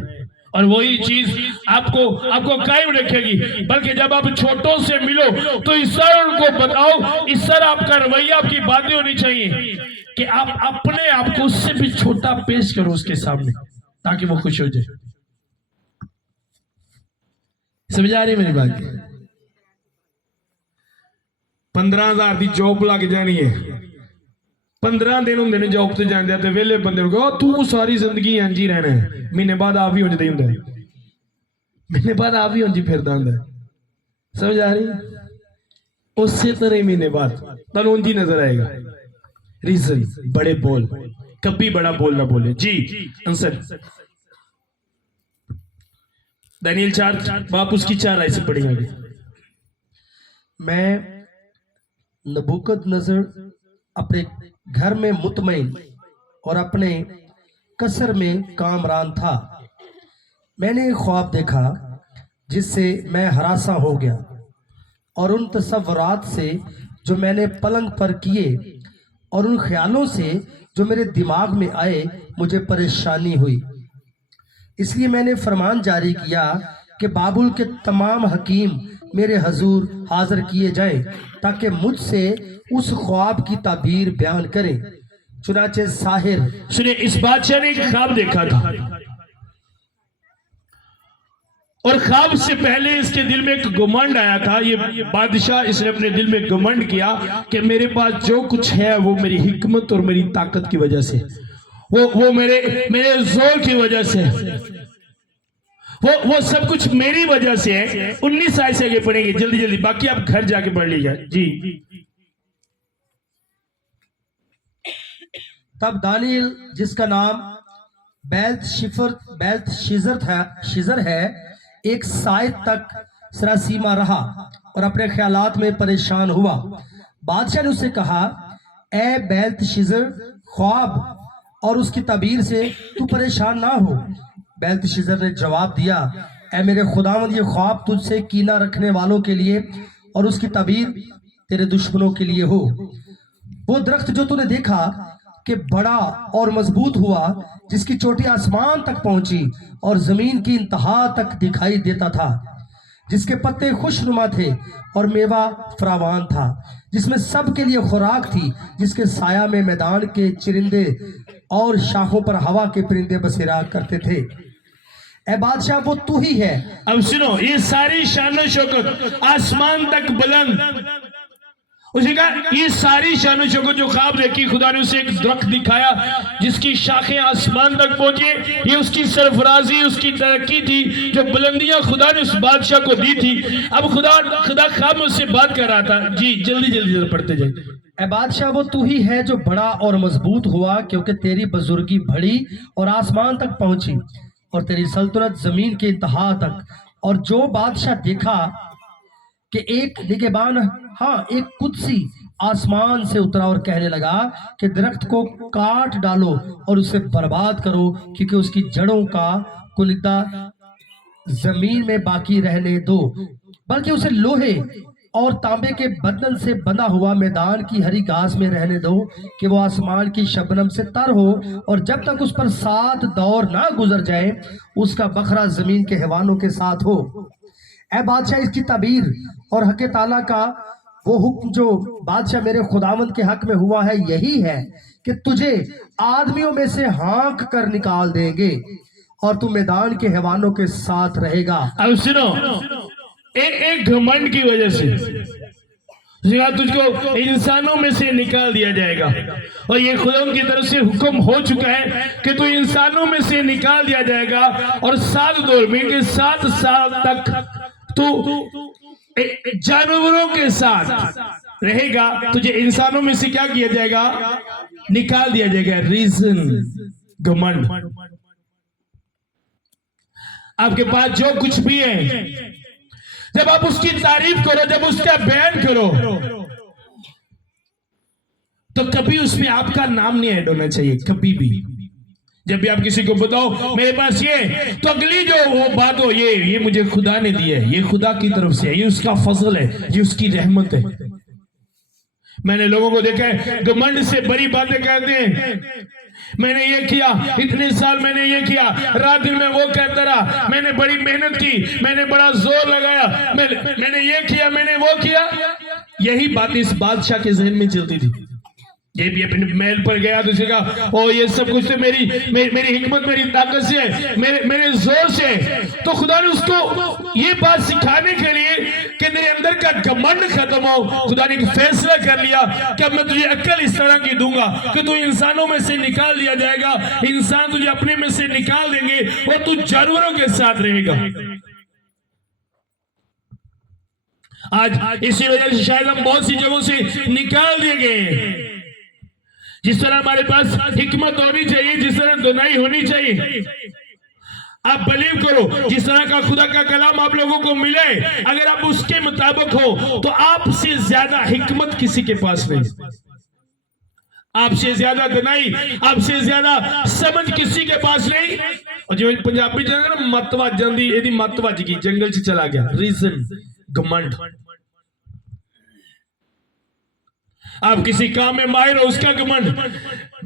और वही चीज आपको कायम रखेगी। बल्कि जब आप छोटों से मिलो तो इस तरह उनको बताओ, इस तरह आपका रवैया, आपकी बातें होनी चाहिए कि आप अपने आप को उससे भी छोटा पेश करो उसके सामने, ताकि वो खुश हो जाए। समझ आ रही मेरी बात? 15,000 की जॉब लग जानी है, 15 दिन होंगे ने जॉब से जाते हैं, वेले बंदे को तू सारी जिंदगी इंज ही रहना है, महीने बाद आप ही उंज दे हुंदा है, महीने बाद आप ही उंज फिरदा हुंदा है। समझ आ रही? उसी तरह महीने बाद तुहानू उंज ही नजर आएगा। रीजन, बड़े बोल, कभी बड़ा बोल ना बोले। जी आंसर दानियल 4 बाप उसकी 4 आयत से पढ़ेंगे। मैं नबूकदनेस्सर अपने घर में मुतमईन और अपने कसर में कामरान था। मैंने एक ख्वाब देखा जिससे मैं हरासा हो गया, और उन तसव्वुरात से जो मैंने पलंग पर किए और उन ख्यालों से जो मेरे दिमाग में आए मुझे परेशानी हुई। इसलिए मैंने फरमान जारी किया कि बाबुल के तमाम हकीम मेरे हजूर हाजिर किए जाएं, ताकि मुझसे उस ख्वाब की ताबीर बयान करें। चुनाचे साहिर सुने, इस बादशाह ने एक ख्वाब देखा था, और ख्वाब से पहले इसके दिल में एक घमंड आया था। ये बादशाह, इसने अपने दिल में घमंड किया कि मेरे पास जो कुछ है वो मेरी हिकमत और मेरी ताकत की वजह से, वो मेरे जोर की वजह से, वो सब कुछ मेरी वजह से है। 19 आयत से आगे पढ़ेंगे जल्दी जल्दी, बाकी आप घर जाके पढ़ लीजिए। जी। तब दानियल, जिसका नाम बेल्तशीजर है, एक सायत तक सरासीमा रहा और अपने ख्यालात में परेशान हुआ। बादशाह ने उससे कहा, ए बेल्तशीजर, ख्वाब और उसकी ताबीर से तू परेशान ना हो। बेल्तशीजर ने जवाब दिया, ए मेरे खुदावंद, ये ख्वाब तुझसे कीना रखने वालों के लिए और उसकी ताबीर तेरे दुश्मनों के लिए हो। वो दरख्त जो तूने देखा कि बड़ा और मजबूत हुआ, जिसकी चोटी आसमान तक पहुंची और जमीन की इंतहा तक दिखाई देता था, जिसके पत्ते खुशनुमा थे और मेवा फरावान था, जिसमें सबके लिए खुराक थी, जिसके साया में मैदान के चिरिंदे और शाखों पर हवा के परिंदे बसेरा करते थे। ए बादशाह, वो तू ही है। अब सुनो, ये सारी शान शौकत आसमान तक बुलंद, उसी का ये सारी शान शौकत जो ख्वाब देखी, खुदा ने उसे एक दरख्त दिखाया जिसकी शाखें आसमान तक पहुंची। ये उसकी सरफराजी, उसकी तरक्की थी, जो बुलंदियां खुदा ने उस बादशाह को दी थी। अब खुदा ख्वाब में उससे बात कर रहा था। जी जल्दी जल्दी पढ़ते जाए। ए बादशाह, वो तू ही है जो बड़ा और मजबूत हुआ, क्योंकि तेरी बुजुर्गी बढ़ी और आसमान तक पहुंची और तेरी सल्तनत जमीन के इंतहा तक। और जो बादशाह देखा कि एक निगहबान, हाँ एक कुदसी आसमान से उतरा और कहने लगा कि दरख्त को काट डालो और उसे बर्बाद करो, क्योंकि उसकी जड़ों का कुलिदा जमीन में बाकी रहने दो, बल्कि उसे लोहे और तांबे के बदन से बंधा हुआ मैदान की हरी घास में रहने दो, कि वो आसमान की शबनम से तर हो, और जब तक उस पर 7 दौर ना गुजर जाए उसका बखरा जमीन के हैवानों के साथ हो। ऐ बादशाह, इसकी ताबीर और हक ताला का वो हुक्म जो बादशाह मेरे खुदावंद के हक में हुआ है यही है कि तुझे आदमियों में से हाँक कर निकाल देंगे और तू मैदान के हैवानों के साथ रहेगा। अब सुनो, एक घमंड की वजह से तुझको इंसानों में से निकाल दिया जाएगा, और ये खुदा की तरफ से हुक्म हो चुका है कि तू इंसानों में से निकाल दिया जाएगा, और 7 दौर में के 7 साल तक तू जानवरों के साथ रहेगा। तुझे इंसानों में से क्या किया जाएगा? निकाल दिया जाएगा। रीजन, घमंड। आपके पास जो कुछ भी है, जब आप उसकी तारीफ करो, जब उसका बयान करो, तो कभी उसमें आपका नाम नहीं ऐड होना चाहिए, कभी भी। जब भी आप किसी को बताओ मेरे पास ये, तो अगली जो वो बात हो, ये मुझे खुदा ने दी है, ये खुदा की तरफ से है, ये उसका फजल है, ये उसकी रहमत है। मैंने लोगों को देखा है घमंड से बड़ी बातें कहते हैं, मैंने ये किया, इतने साल मैंने ये किया, रात दिन में वो कहता रहा, मैंने बड़ी मेहनत की, मैंने बड़ा जोर लगाया, मैंने ये किया, मैंने वो किया। यही बात इस बादशाह के जहन में चलती थी। ये भी अपने महल पर गया तो उसे कहा, ओ ये सब कुछ तो मेरी हिकमत, मेरी ताकत से है, मेरे जोर से। तो खुदा ने उसको ये बात सिखाने के लिए कि तेरे अंदर का घमंड खत्म हो, खुदा ने एक फैसला कर लिया कि अब मैं तुझे अक्ल इस तरह की दूंगा कि तू इंसानों में से निकाल दिया जाएगा, इंसान तुझे अपने में से निकाल देंगे और तू जानवरों के साथ रहेगा। आज इसी वजह से शायद हम बहुत सी जगहों से निकाल दिए गए। जिस तरह हमारे पास हिकमत होनी चाहिए, जिस तरह दुनाई होनी चाहिए, आप बिलीव करो, जिस तरह का खुदा का कलाम आप लोगों को मिले, अगर आप उसके मुताबिक हो तो आपसे ज्यादा हिकमत किसी के पास नहीं, आपसे ज्यादा दुनाई, आपसे ज्यादा समझ किसी के पास नहीं। और जो पंजाबी जगह ना मतवा जंदी, यदि मतवा की जंगल से चला गया। रीजन, घमंड। आप किसी काम में माहिर हो, उसका घमंड,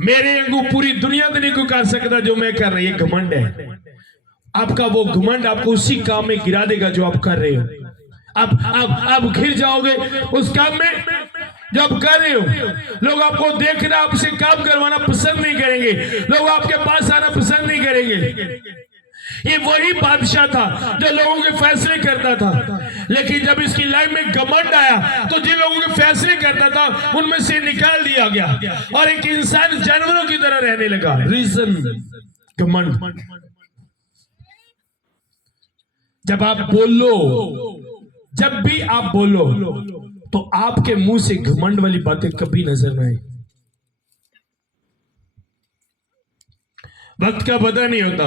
मेरे अंगू पूरी दुनिया तो नहीं को कर सकता जो मैं कर रहा, ये घमंड है। आपका वो घमंड आपको उसी काम में गिरा देगा जो आप कर रहे हो। आप घिर जाओगे उस काम में जो आप कर रहे हो। लोग आपको देखना, आपसे काम करवाना पसंद नहीं करेंगे, लोग आपके पास आना पसंद नहीं करेंगे। ये वही बादशाह था जो लोगों के फैसले करता था, लेकिन जब इसकी लाइफ में घमंड आया तो जिन लोगों के फैसले करता था उनमें से निकाल दिया गया और एक इंसान जानवरों की तरह रहने लगा। रीजन, घमंड। जब आप बोलो, जब भी आप बोलो तो आपके मुंह से घमंड वाली बातें कभी नजर न आए। वक्त का पता नहीं होता,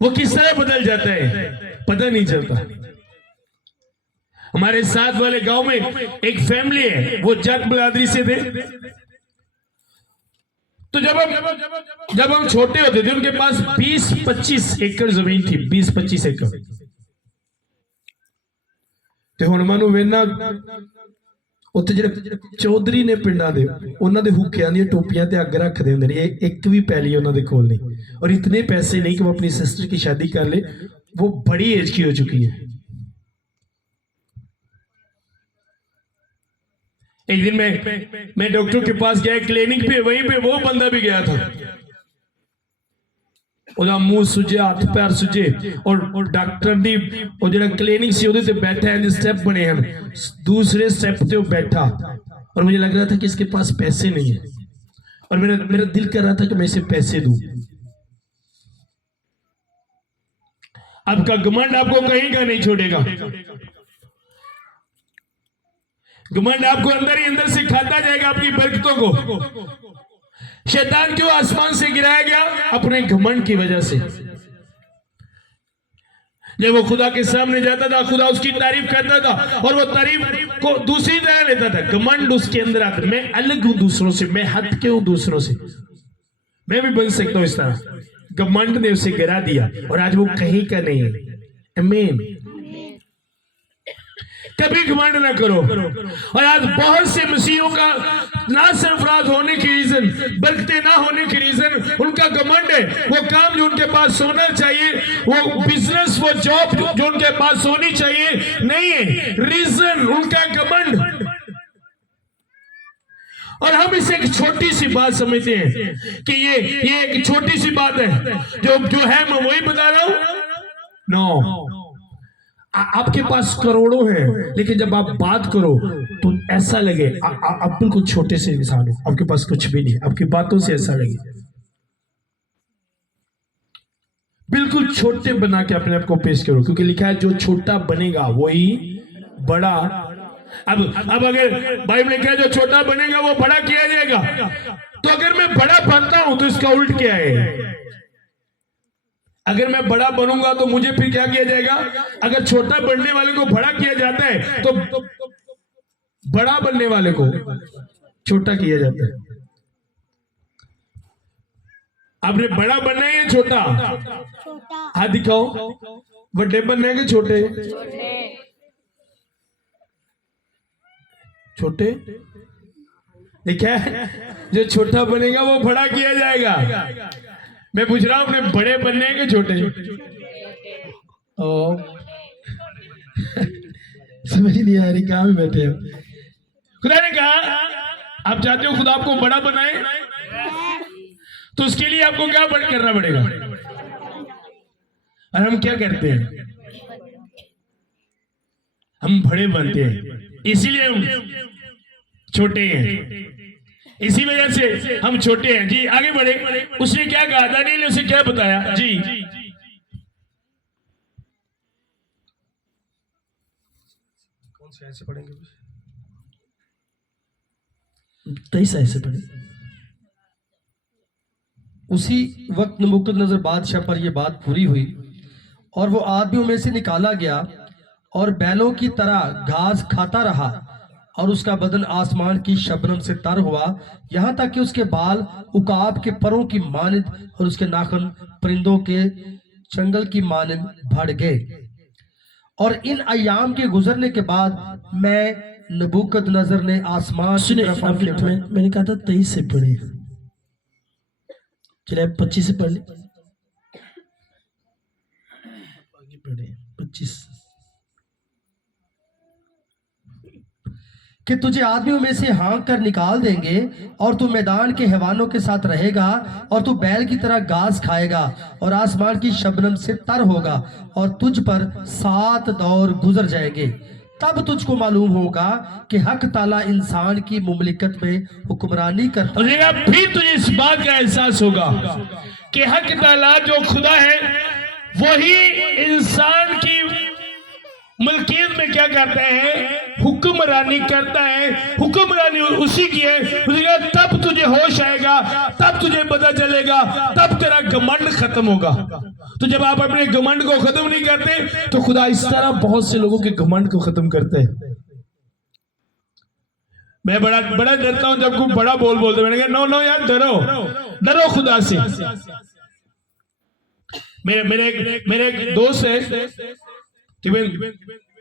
वो किस तरह बदल जाता है पता नहीं चलता। हमारे साथ वाले गांव में एक फैमिली है, वो जाट बिरादरी से थे। तो जब हम छोटे होते थे, उनके पास 20-25 एकड़ जमीन थी, 20-25 एकड़। तो हुण मानू वेना उत्थे जिहड़े चौधरी ने पिंडां दे, उन्हां दे हुक्कियां दी टोपियां ते अग रखदे हुंदे ने, एक भी पैली उन्हां दे कोल नहीं, और इतने पैसे नहीं कि वो अपनी सिस्टर की शादी कर ले। वो बड़ी एज की हो चुकी है। एक दिन मैं डॉक्टर के पास गया क्लिनिक पे, वहीं पे वो बंदा भी गया था। ਉਹਦਾ ਮੂੰਹ ਸੁਜੇ, ਹੱਥ ਪੈਰ ਸੁਜੇ, और डॉक्टर दी ਉਹ ਜਿਹੜਾ क्लिनिक ਸੀ ਉਹਦੇ ਤੇ बैठा है, स्टेप बने हैं, दूसरे स्टेप पे वो बैठा, और मुझे लग रहा था कि इसके पास पैसे नहीं है, और मेरा दिल कर रहा था कि मैं इसे पैसे दूं। आपका घमंड आपको कहीं का नहीं छोड़ेगा। घमंड आपको अंदर ही अंदर से खाता जाएगा आपकी बरकतों को। शैतान क्यों आसमान से गिराया गया? अपने घमंड की वजह से। जब वो खुदा के सामने जाता था, खुदा उसकी तारीफ करता था और वो तारीफ को दूसरी तरह लेता था। घमंड उसके अंदर आता, मैं अलग हूं दूसरों से, मैं हटके हूं दूसरों से, मैं भी बन सकता हूं इस तरह। घमंड ने उसे गिरा दिया और आज वो कहीं का नहीं है। आमीन। कभी घमंड ना करो। और आज बहुत से मसीहों का ना सरफराज होने की रीजन, बरकते ना होने की रीजन उनका घमंड है। वो काम जो उनके पास होना चाहिए, वो बिजनेस, वो जॉब जो उनके पास होनी चाहिए, नहीं है। रीजन उनका घमंड। और हम इसे एक छोटी सी बात समझते हैं कि ये एक छोटी सी बात है, जो है मैं वही बता रहा हूं। नो, आपके पास करोड़ों हैं, लेकिन जब आप बात करो तो ऐसा लगे आप बिल्कुल छोटे से इंसान हो, आपके पास कुछ भी नहीं, आपकी बातों से ऐसा लगे बिल्कुल छोटे बना के अपने आप को पेश करो, क्योंकि लिखा है जो छोटा बनेगा वही बड़ा। अब अगर बाइबल में लिखा है जो छोटा बनेगा वो बड़ा किया जाएगा, तो अगर मैं बड़ा बनता हूं तो इसका उल्ट क्या है? अगर मैं बड़ा बनूंगा तो मुझे फिर क्या किया जाएगा? अगर छोटा बनने वाले को बड़ा किया जाता है तो बड़ा बनने वाले को छोटा किया जाता है। आपने बड़ा बनना है या छोटा? हाथ दिखाओ, बड़े बनने के छोटे? छोटे देखा है, जो छोटा बनेगा वो बड़ा किया जाएगा। मैं पूछ रहा हूं अपने बड़े बनने के छोटे? ओ समझ नहीं आ रही, कहां में बैठे हो? खुदा ने कहा आप चाहते हो खुदा आपको बड़ा बनाए, तो उसके लिए आपको क्या करना पड़ेगा? और हम क्या करते हैं? हम बड़े बनते हैं, इसीलिए हम छोटे हैं, इसी वजह से हम छोटे हैं। जी आगे बढ़े। उसने क्या कहा? दानियेल ने उसे क्या बताया? जी कौन से ऐसे पढ़ेंगे? 23 ऐसे पढ़े। उसी वक्त नबूकदनेस्सर बादशाह पर यह बात पूरी हुई और वो आदमियों में से निकाला गया और बैलों की तरह घास खाता रहा और उसका बदन आसमान की शबनम से तर हुआ, यहाँ तक कि उसके बाल उकाब के परों की मानिंद और उसके नाखून परिंदों के चंगल की मानिंद बढ़ गए। और इन अय्याम के गुजरने के बाद मैं नबूकदनेस्सर ने आसमान की तरफ मैंने कहा था 23 से पढ़े, चले 25 से पढ़ ले, आगे पढ़े 25। कि तुझे आदमियों में से हाँक कर निकाल देंगे और तू मैदान के हैवानों के साथ रहेगा और तू बैल की तरह घास खाएगा और आसमान की शबनम से तर होगा और तुझ पर 7 दौर गुजर जाएंगे। तब तुझको मालूम होगा कि हक ताला इंसान की मुमलिकत में हुक्मरानी करता है। फिर तुझे इस बात का एहसास होगा कि हक ताला जो खुदा है वही इंसान की मलकियत में क्या करता है? हुक्मरानी करता है। हुक्मरानी उसी की है। तब तुझे होश आएगा, तब तुझे पता चलेगा, तब तेरा घमंड खत्म होगा। तो जब आप अपने घमंड को खत्म नहीं करते तो खुदा इस तरह बहुत से लोगों के घमंड को खत्म करते हैं। मैं बड़ा डरता हूं जब कोई बड़ा बोलते। मैंने कहा नो यार, डरो खुदा से। मेरे एक दोस्त है,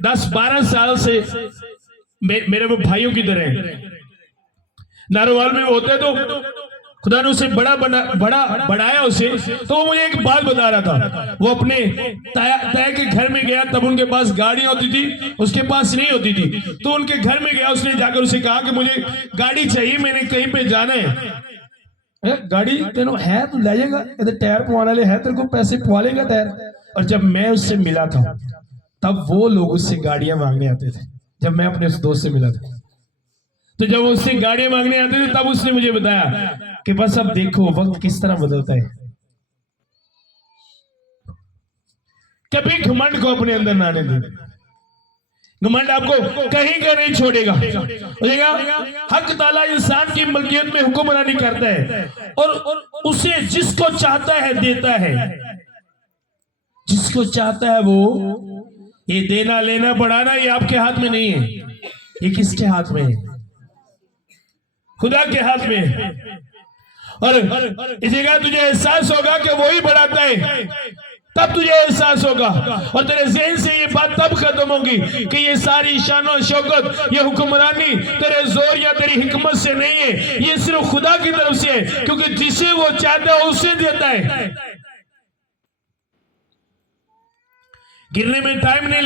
10-12 साल से मेरे वो भाइयों की तरह नारोवाल में होते, तो खुदा ने उसे बढ़ाया उसे। तो वो मुझे एक बात बता रहा था, वो अपने ताया के घर में गया, तब उनके पास गाड़ी होती थी, उसके पास नहीं होती थी। तो उनके घर में गया, उसने जाकर उसे कहा कि मुझे गाड़ी चाहिए, मैंने कहीं पे जाना है। गाड़ी तेनो है, तू ले जाएगा, इधर टायर पवाने वाले है, तेरे को पैसे पवा लेगा टायर। और जब मैं उससे मिला था तब वो लोग उससे गाड़ियां मांगने आते थे। जब मैं अपने उस दोस्त से मिला था तो जब उससे गाड़ियां मांगने आते थे तब उसने मुझे बताया कि बस अब देखो वक्त किस तरह बदलता है। कभी घमंड को अपने अंदर ना आने दे। घमंड आपको कहीं का नहीं छोड़ेगा। हक ताला इंसान की मलकियत में हुक्मरानी करता है और उसे जिसको चाहता है देता है, जिसको चाहता है वो। ये देना लेना बढ़ाना ये आपके हाथ में नहीं है, ये किसके हाथ में है? खुदा के हाथ में है। और इस जगह तुझे एहसास होगा कि वो ही बढ़ाता है, तब तुझे एहसास होगा और तेरे ज़हन से ये बात तब खत्म होगी कि ये सारी शान और शौकत, ये हुक्मरानी तेरे जोर या तेरी हिकमत से नहीं है, ये सिर्फ खुदा की तरफ से है, क्योंकि जिसे वो चाहता है उसे देता है। गिरने में टाइम नहीं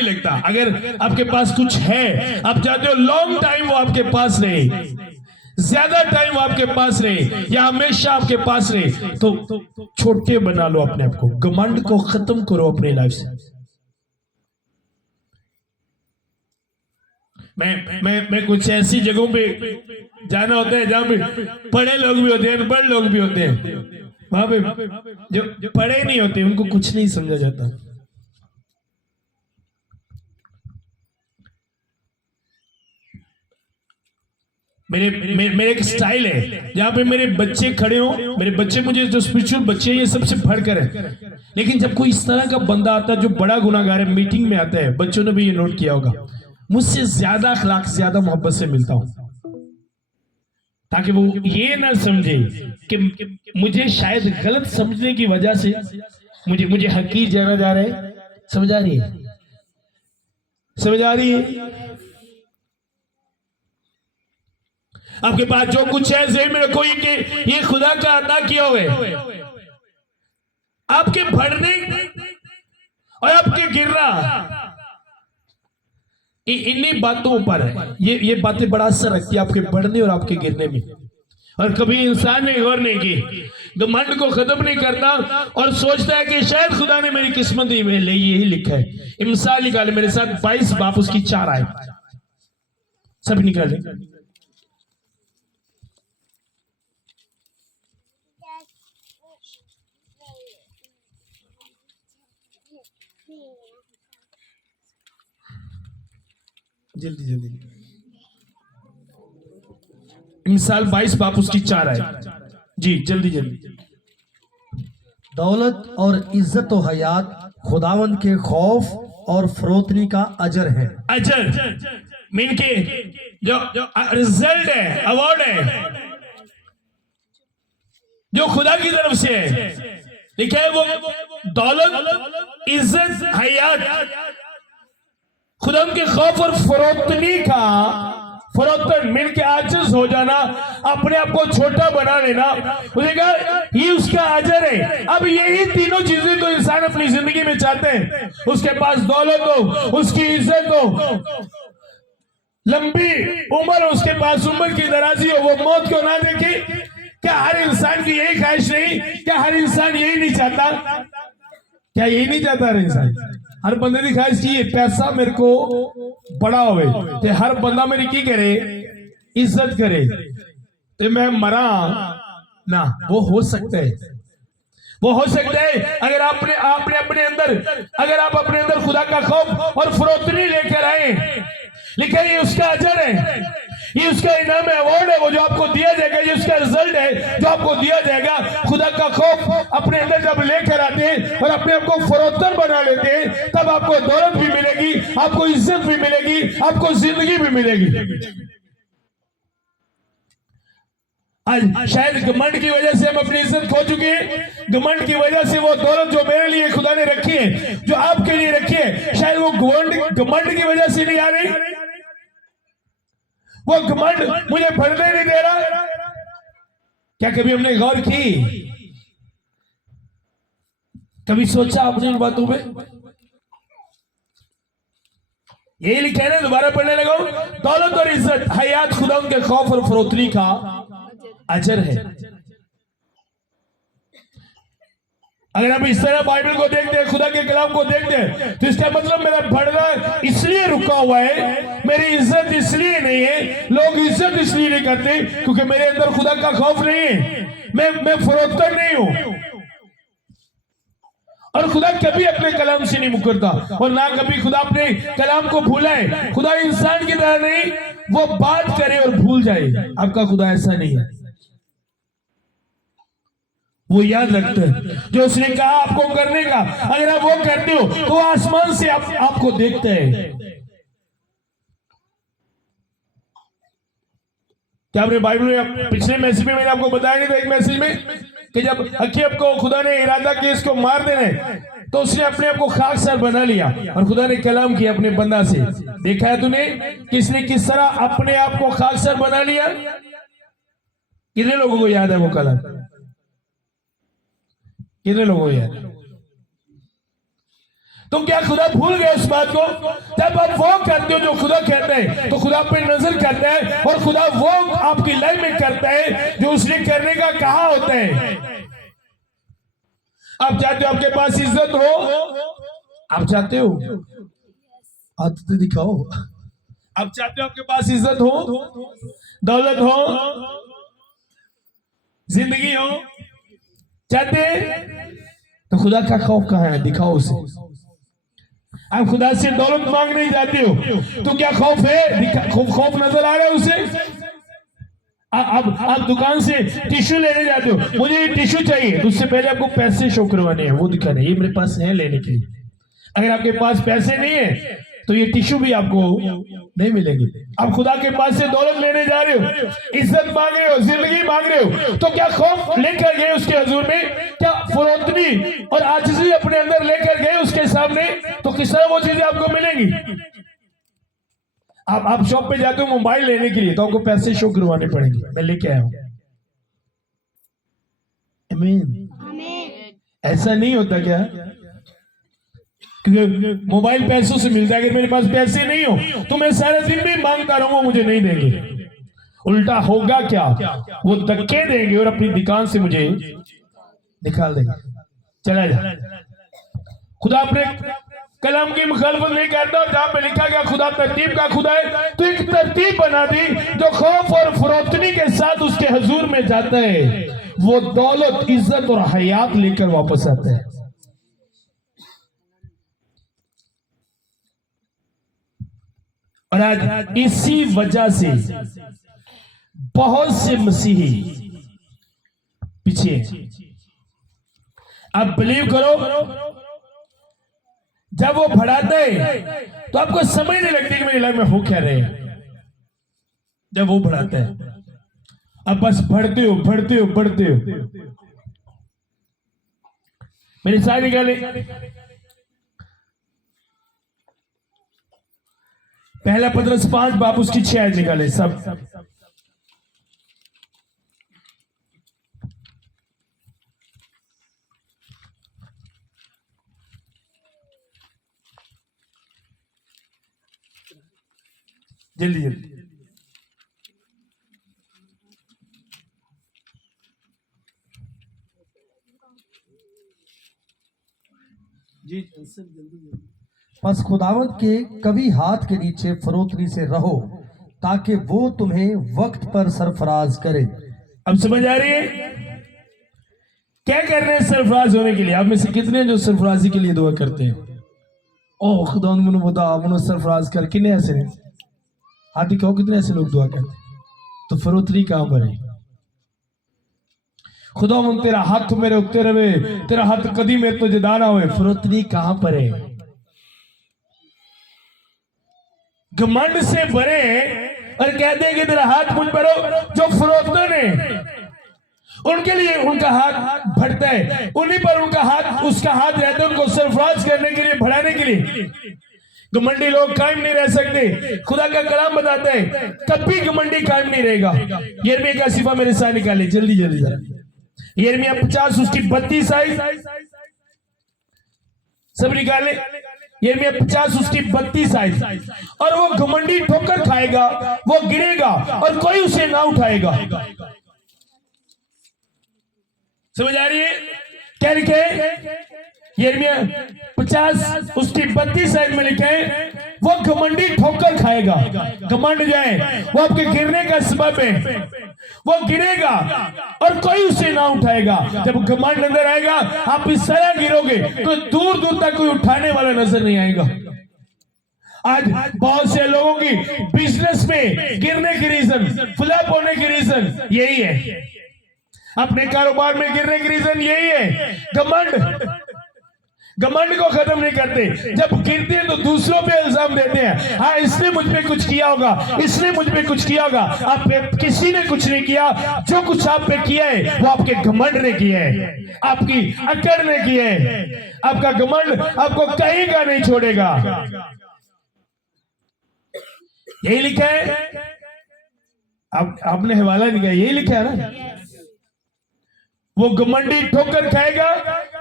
लगता। अगर आपके पास कुछ है, आप चाहते हो लॉन्ग टाइम वो आपके पास नहीं, ज्यादा टाइम आपके पास रहे या हमेशा आपके पास रहे, तो छोटे बना लो अपने आप को, घमंड को खत्म करो अपनी लाइफ से। मैं कुछ ऐसी जगहों पे जाना होता है जहां पे पढ़े लोग भी होते हैं, अनपढ़ लोग भी होते हैं। वहां पे जो पढ़े नहीं होते उनको कुछ नहीं समझा जाता। मेरे एक स्टाइल है जहां पे मेरे बच्चे खड़े हो, मेरे बच्चे मुझे जो स्पिरिचुअल बच्चे हैं ये सबसे बढ़कर है, लेकिन जब कोई इस तरह का बंदा आता है जो बड़ा गुनाहगार है, मीटिंग में आता है, बच्चों ने भी ये नोट किया होगा, मुझसे ज्यादा अखलाक ज्यादा मोहब्बत से मिलता हूं, ताकि वो ये ना समझे कि मुझे शायद गलत समझने की वजह से मुझे हकीर जाना जा रहा है। समझ आ रही है? समझ आ रही है? आपके पास जो कुछ है ज़हन में रखो ये खुदा का अता किया हुआ है। आपके बढ़ने और आपके गिरना इन्हीं बातों पर है। ये बातें बड़ा असर रखती है आपके बढ़ने और आपके गिरने में। और कभी इंसान ने गौर नहीं की, घमंड को खत्म नहीं करता और सोचता है कि शायद खुदा ने मेरी किस्मत ही में ले यही लिखा है। मिसाल निकाले मेरे साथ 22 बाप उसकी 4 आए, सब निकाले। जल्दी जल्दी मिसाल 22 बाप उसकी 4 आए जी, जल्दी जल्दी। दौलत और इज्जत और हयात खुदावंद के खौफ और फरोतनी का अजर है। अजर मीन के जो रिजल्ट है, अवार्ड है जो खुदा की तरफ से है, लिखा है वो दौलत इज्जत हयात खुदा के खौफ और फरोतनी का, फरोतन मिल के आजिज हो जाना, अपने आप को छोटा बना लेना, उसने कहा ये उसका अजर है। अब यही तीनों चीजें तो इंसान अपनी जिंदगी में चाहते हैं, उसके पास दौलत हो, उसकी इज्जत हो, लंबी उम्र, उसके पास उम्र की दराजी हो, वो मौत को ना देखे। क्या हर इंसान की यही ख्वाहिश नहीं? क्या हर इंसान यही नहीं चाहता? क्या यही नहीं चाहता हर इंसान? हर बंदे की ख्वाहिश की है पैसा मेरे को बड़ा होवे, तो हर बंदा मेरी की करे, इज्जत करे, तो मैं मरा ना। वो हो सकता है, वो हो सकता है अगर आपने अपने अंदर, अगर आप अपने अंदर खुदा का खौफ और फरोतनी लेकर आए। लेकिन ये उसका अजर है, ये उसका इनाम है, अवार्ड है, वो जो आपको दिया जाएगा, ये उसका रिजल्ट है जो आपको दिया जाएगा। खुदा का खौफ अपने अंदर जब लेकर आते हैं और अपने आप को फरोतन बना लेते हैं, तब आपको दौलत भी मिलेगी, आपको इज्जत भी मिलेगी, आपको जिंदगी भी मिलेगी। आज शायद घमंड की वजह से हम अपनी इज्जत खो चुके हैं, घमंड की वजह से वो दौलत जो मेरे लिए खुदा ने रखी है, जो आपके लिए रखी है, शायद वो घमंड की वजह से नहीं आ रही। वो घमंड मुझे बढ़ने नहीं दे रहा। क्या कभी हमने गौर की, कभी सोचा आपने इन बातों पे? यही लिखा है ना, दोबारा पढ़ने लगा, दौलत और इज्जत हयात खुदा उनके खौफ और फरोतनी का अजर है। अगर हम इस तरह बाइबल को देखते हैं, खुदा के कलाम को देखते हैं, तो इसका मतलब मेरा बढ़ना इसलिए रुका हुआ है, मेरी इज्जत इसलिए नहीं है, लोग इज्जत इसलिए नहीं करते क्योंकि मेरे अंदर खुदा का खौफ नहीं है, मैं फरोख्तर नहीं हूं। और खुदा कभी अपने कलाम से नहीं मुकरता और ना कभी खुदा अपने कलाम को भूला है। खुदा इंसान की तरह नहीं, वो बात करे और भूल जाए। आपका खुदा ऐसा नहीं है, वो याद रखता है जो उसने कहा आपको करने का। अगर आप वो करते हो तो आसमान से आपको देखता है। क्या आपने बाइबल में पिछले मैसेज में मैंने आपको बताया नहीं था, एक मैसेज में, कि जब अकीब को खुदा ने इरादा किया इसको मार देने, तो उसने अपने आप को खाकसार बना लिया और खुदा ने कलाम किया अपने बंदा से। देखा है तूने किसने किस तरह अपने आप को खाकसार बना लिया? कितने लोगों को याद है वो कलाम? कितने लोगों को याद? तुम क्या खुदा भूल गए उस बात को? जब आप वो करते हो जो खुदा कहते हैं तो खुदा पे नजर करता है, और खुदा वो आपकी लाइफ में करता है जो उसने करने का कहा होता है। आप चाहते हो आपके पास इज्जत हो? आप चाहते हो? हाथ तो दिखाओ। आप चाहते हो आपके पास इज्जत हो, दौलत हो, जिंदगी हो? चाहते हैं? तो खुदा का खौफ कहाँ है? दिखाओ उसे। आप खुदा से दौलत मांगने जाते हो तो क्या खौफ है? खौफ नजर आ रहा है उसे? आप दुकान से टिश्यू लेने जाते हो, मुझे ये टिश्यू चाहिए, तो उससे पहले आपको पैसे शो करवाने हैं, वो दिखाने, ये मेरे पास है लेने के लिए। अगर आपके पास पैसे नहीं है तो ये टिश्यू भी आपको नहीं मिलेंगे। आप खुदा के पास से दौलत लेने जा रहे हो, इज्जत मांग रहे हो, जिंदगी मांग रहे हो, तो क्या खौफ लेकर गए उसके हुजूर में? क्या फरोख्ती और आजिज़ी अपने अंदर लेकर गए उसके सामने? तो किस तरह वो चीजें आपको मिलेंगी? आप शॉप पे जाते हो मोबाइल लेने के लिए, तो आपको पैसे शो करवाने पड़ेंगे, मैं लेके आया हूं। आमीन। ऐसा नहीं होता क्या? क्योंकि मोबाइल पैसों से मिलता है। अगर मेरे पास पैसे नहीं हो तो मैं सारे दिन भी मांगता रहूंगा, मुझे नहीं देंगे। उल्टा होगा क्या? वो धक्के देंगे और अपनी दुकान से मुझे निकाल देंगे, चला जा। खुदा अपने कलम की मुखालफत नहीं करता। जहां पे लिखा गया खुदा तरतीब का खुदा है, तो एक तरतीब बना दी जो खौफ और फरोख्ती के साथ उसके हुजूर में जाता है, वो दौलत, इज्जत और हयात लेकर वापस आता है। और आज इसी वजह से बहुत से मसीही पीछे। आप बिलीव करो, जब वो बढ़ाते हैं तो आपको समझ नहीं लगती कि मेरी लाइफ में हो क्या रहे। जब वो बढ़ाते हैं अब बस बढ़ते हो, बढ़ते हो, बढ़ते हो। मेरी सारी निकाले, पहला पतरस 5 बाप उसकी 6 आयत निकाले सब। जल्दी जल्दी। जी जल्दी। बस खुदावंत के कभी हाथ के नीचे फरोख्ती से रहो, ताकि वो तुम्हें वक्त पर सरफराज करे। अब समझ आ रही है क्या कर रहे हैं सरफराज होने के लिए? आप में से कितने जो सरफराजी के लिए दुआ करते हैं? ओ खुदा मुझे बता, मुझे सरफराज कर। कितने ऐसे हैं? हाथ दिखाओ, कितने ऐसे लोग दुआ करते हैं? तो फरोख्ती कहां पर है? खुदा तेरा हाथ मेरे उत्ते रहे, तेरा हाथ कदी मेरे तो जदाना हुए। फरोख्ती कहां पर है? घमंड से भरे और कहते हैं कि तेरा हाथ मुझ पर हो। जो फरोख्तों ने, उनके लिए उनका हाथ बढ़ता है, उन्हीं पर उनका हाथ, उसका हाथ रहता है उनको सरफराज करने के लिए, बढ़ाने के लिए। घमंडी लोग कायम नहीं रह सकते। खुदा का कलाम बताता है कभी घमंडी कायम नहीं रहेगा। यिर्मयाह का सिफा मेरे साथ निकाले जल्दी जल्दी जरा। यिर्मयाह 50 उसकी 32 आई सब निकाले। यिर्मयाह 50 उसकी 32 आई। और वो घमंडी ठोकर खाएगा, वो गिरेगा और कोई उसे ना उठाएगा। समझ आ रही है क्या लिखे? यिर्मयाह 50 उसकी 32 आयत में लिखे वो घमंडी ठोकर खाएगा। घमंड जाए वो आपके गिरने का सबब है, वो गिरेगा और कोई उसे ना उठाएगा। जब घमंड अंदर आएगा आप इस तरह गिरोगे तो दूर दूर तक कोई उठाने वाला नजर नहीं आएगा। आज बहुत से लोगों की बिजनेस में गिरने की रीजन, फ्लॉप होने की रीजन यही है। अपने कारोबार में गिरने की रीजन यही है, घमंड। घमंड को खत्म नहीं करते। जब गिरते हैं तो दूसरों पे इल्जाम देते हैं, हाँ इसने मुझ पे कुछ किया होगा, इसने मुझ पे कुछ किया होगा। आप पे किसी ने कुछ नहीं किया। जो कुछ आप पे किया है वो आपके घमंड ने किया है, आपकी अकड़ ने किया है। आपका घमंड आपको कहीं का नहीं छोड़ेगा। यही लिखा है, आपने हवाला नहीं किया, यही लिखा है ना। वो घमंडी ठोकर खाएगा,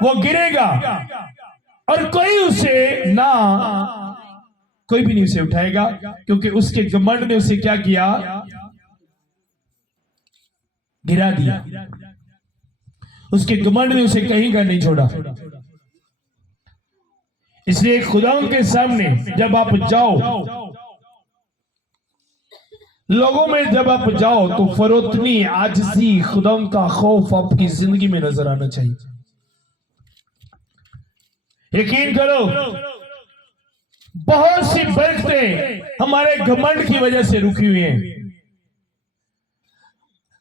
वो गिरेगा और कोई भी नहीं उसे उठाएगा, क्योंकि उसके घमंड ने उसे क्या किया, गिरा दिया। उसके घमंड ने उसे कहीं का नहीं छोड़ा। इसलिए खुदा के सामने जब आप जाओ, लोगों में जब आप जाओ, तो फरोतनी, आजिज़ी, खुदा का खौफ आपकी जिंदगी में नजर आना चाहिए। यकीन करो, बहुत सी बरकतें हमारे घमंड की वजह से रुकी हुई हैं।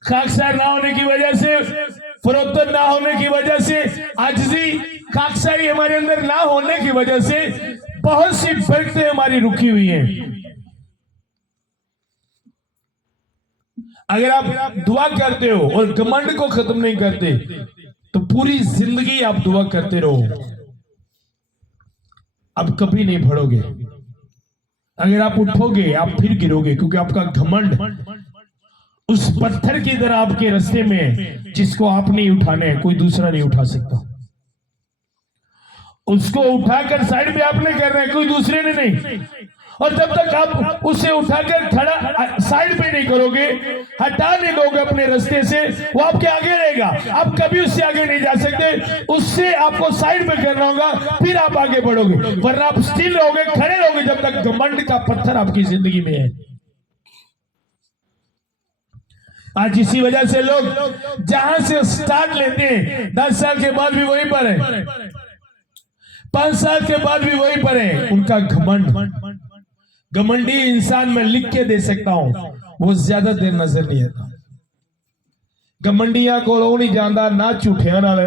खाकसार ना होने की वजह से, फरोख्त ना होने की वजह से, आजिज़ी, खाकसारी हमारे अंदर ना होने की वजह से बहुत सी बरकतें हमारी रुकी हुई हैं। अगर आप दुआ करते हो और घमंड को खत्म नहीं करते, तो पूरी जिंदगी आप दुआ करते रहो, आप कभी नहीं बढ़ोगे। अगर आप उठोगे, आप फिर गिरोगे, क्योंकि आपका घमंड उस पत्थर की तरह आपके रास्ते में है, जिसको आप नहीं उठाने हैं, कोई दूसरा नहीं उठा सकता। उसको उठाकर साइड में आपने करना है, कोई दूसरे ने नहीं। और जब तक आप उसे उठाकर खड़ा साइड पे नहीं करोगे, हटा नहीं दोगे अपने रास्ते से, वो आपके आगे रहेगा। आप कभी उससे आगे नहीं जा सकते, उससे आपको साइड पे करना होगा, फिर आप आगे बढ़ोगे। वरना आप स्टिल रहोगे, खड़े रहोगे, जब तक घमंड का पत्थर आपकी जिंदगी में है। आज इसी वजह से लोग जहां से स्टार्ट लेते हैं, 10 साल के बाद भी वहीं पर है, 5 साल के बाद भी वहीं पर है। उनका घमंडी इंसान मैं लिख के दे सकता हूं, वो ज्यादा देर नजर नहीं आता। घमंडियां को नहीं जानता ना, झूठिया नाल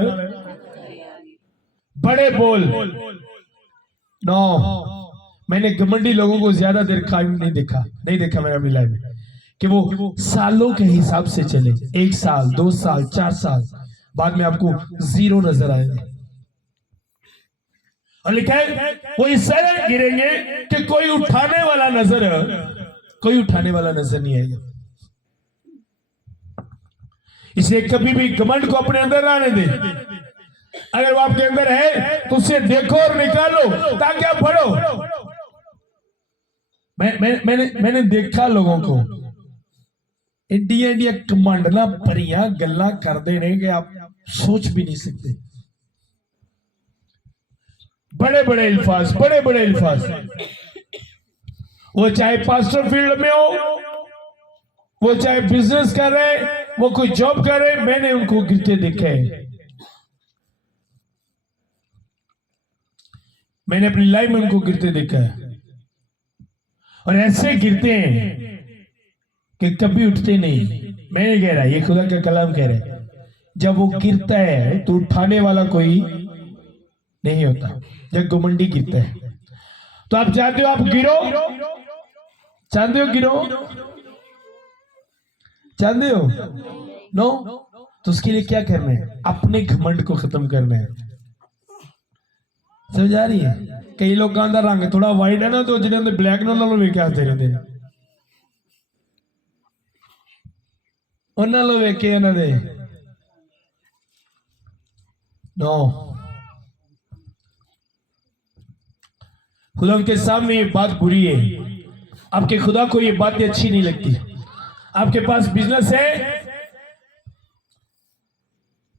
बड़े बोल। नो, मैंने घमंडी लोगों को ज्यादा देर कायम नहीं देखा मैंने अपनी लाइफ में, कि वो सालों के हिसाब से चले। 1 साल, 2 साल, 4 साल बाद में आपको जीरो नजर आएगा। और लिखा है वो इस तरह गिरेंगे कि कोई उठाने वाला नजर नहीं आएगा। इसलिए कभी भी घमंड को अपने अंदर आने दे। अगर वो आपके अंदर है तो उसे देखो और निकालो, ताकि आप बढ़ो। मैंने देखा लोगों को इंडिया घमंड ना भरिया गल्ला करते रहे कि आप सोच भी नहीं सकते। बड़े बड़े अल्फाज, वो चाहे पास्टर फील्ड में हो, वो चाहे बिजनेस कर रहे, वो कोई जॉब कर रहे, मैंने उनको गिरते देखा है। मैंने अपनी लाइफ में उनको गिरते देखा है, और ऐसे गिरते हैं कि कभी उठते नहीं। मैं नहीं कह रहा, ये खुदा का कलाम कह रहा है। जब वो गिरता है तो उठाने वाला कोई नहीं होता। जब घमंडी गिरता है तो आप चाहते हो आप गिरो, चाहते हो नो, तो उसके लिए क्या करना है? अपने घमंड को खत्म करना है। समझ आ रही है? कई लोग का रंग थोड़ा वाइट है ना, तो जिन्हें ब्लैक नालों वेख आते रहते हैं, उन्होंने वेखे उन्होंने नो। खुदा के सामने ये बात बुरी है। आपके खुदा को ये बातें अच्छी नहीं लगती। आपके पास बिजनेस है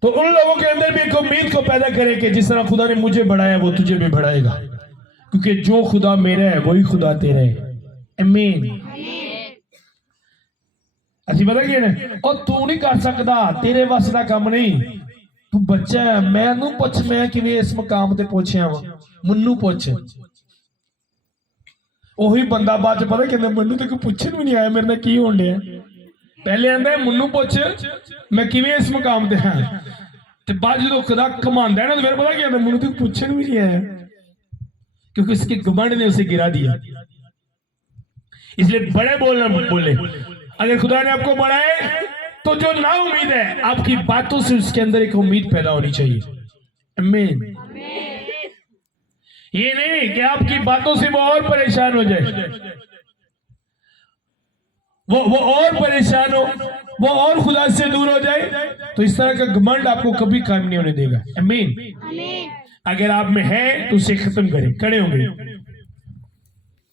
तो उन लोगों के अंदर भी एक उम्मीद को पैदा करे कि जिस तरह खुदा ने मुझे बढ़ाया वो तुझे भी बढ़ाएगा, क्योंकि जो खुदा मेरा है वही खुदा तेरा है। आमीन। अच्छी पता क्या है, और तू नहीं कर सकता, तेरे वास का काम नहीं, तू बच्चा है। मैनू पुछ, मैं किवें इस मुकाम ते पहुंचिया वा, मन्नू पुछ। ਉਹੀ ਬੰਦਾ ਬਾਅਦ ਚ ਪਤਾ ਕਹਿੰਦਾ ਮੈਨੂੰ ਤਾਂ ਕੋਈ ਪੁੱਛਣ ਵੀ ਨਹੀਂ ਆਇਆ ਮੇਰੇ ਨਾਲ ਕੀ ਹੋਣ ਡਿਆ। ਪਹਿਲੇ ਆਂਦਾ ਮੈਨੂੰ ਪੁੱਛ ਮੈਂ ਕਿਵੇਂ ਇਸ ਮੁਕਾਮ ਤੇ ਹਾਂ, ਤੇ ਬਾਅਦ ਜਦੋਂ ਖੁਦਾ ਕਮਾਉਂਦਾ ਹੈ ਨਾ, ਫਿਰ ਪਤਾ ਕੀ ਆਂਦਾ ਮੈਨੂੰ ਤਾਂ ਪੁੱਛਣ ਵੀ ਨਹੀਂ ਆਇਆ, क्योंकि उसके घमंड ने उसे गिरा दिया। इसलिए बड़े बोले। अगर खुदा ने आपको बढ़ाए तो जो ना उम्मीद है, आपकी बातों से उसके अंदर एक उम्मीद पैदा होनी चाहिए। आमीन। ये नहीं कि आपकी बातों से वो और परेशान हो जाए, वो और परेशान हो, वो और खुदा से दूर हो जाए, तो इस तरह का घमंड आपको कभी कायम नहीं होने देगा। आमीन। अगर आप में है तो उसे खत्म करें। खड़े होंगे।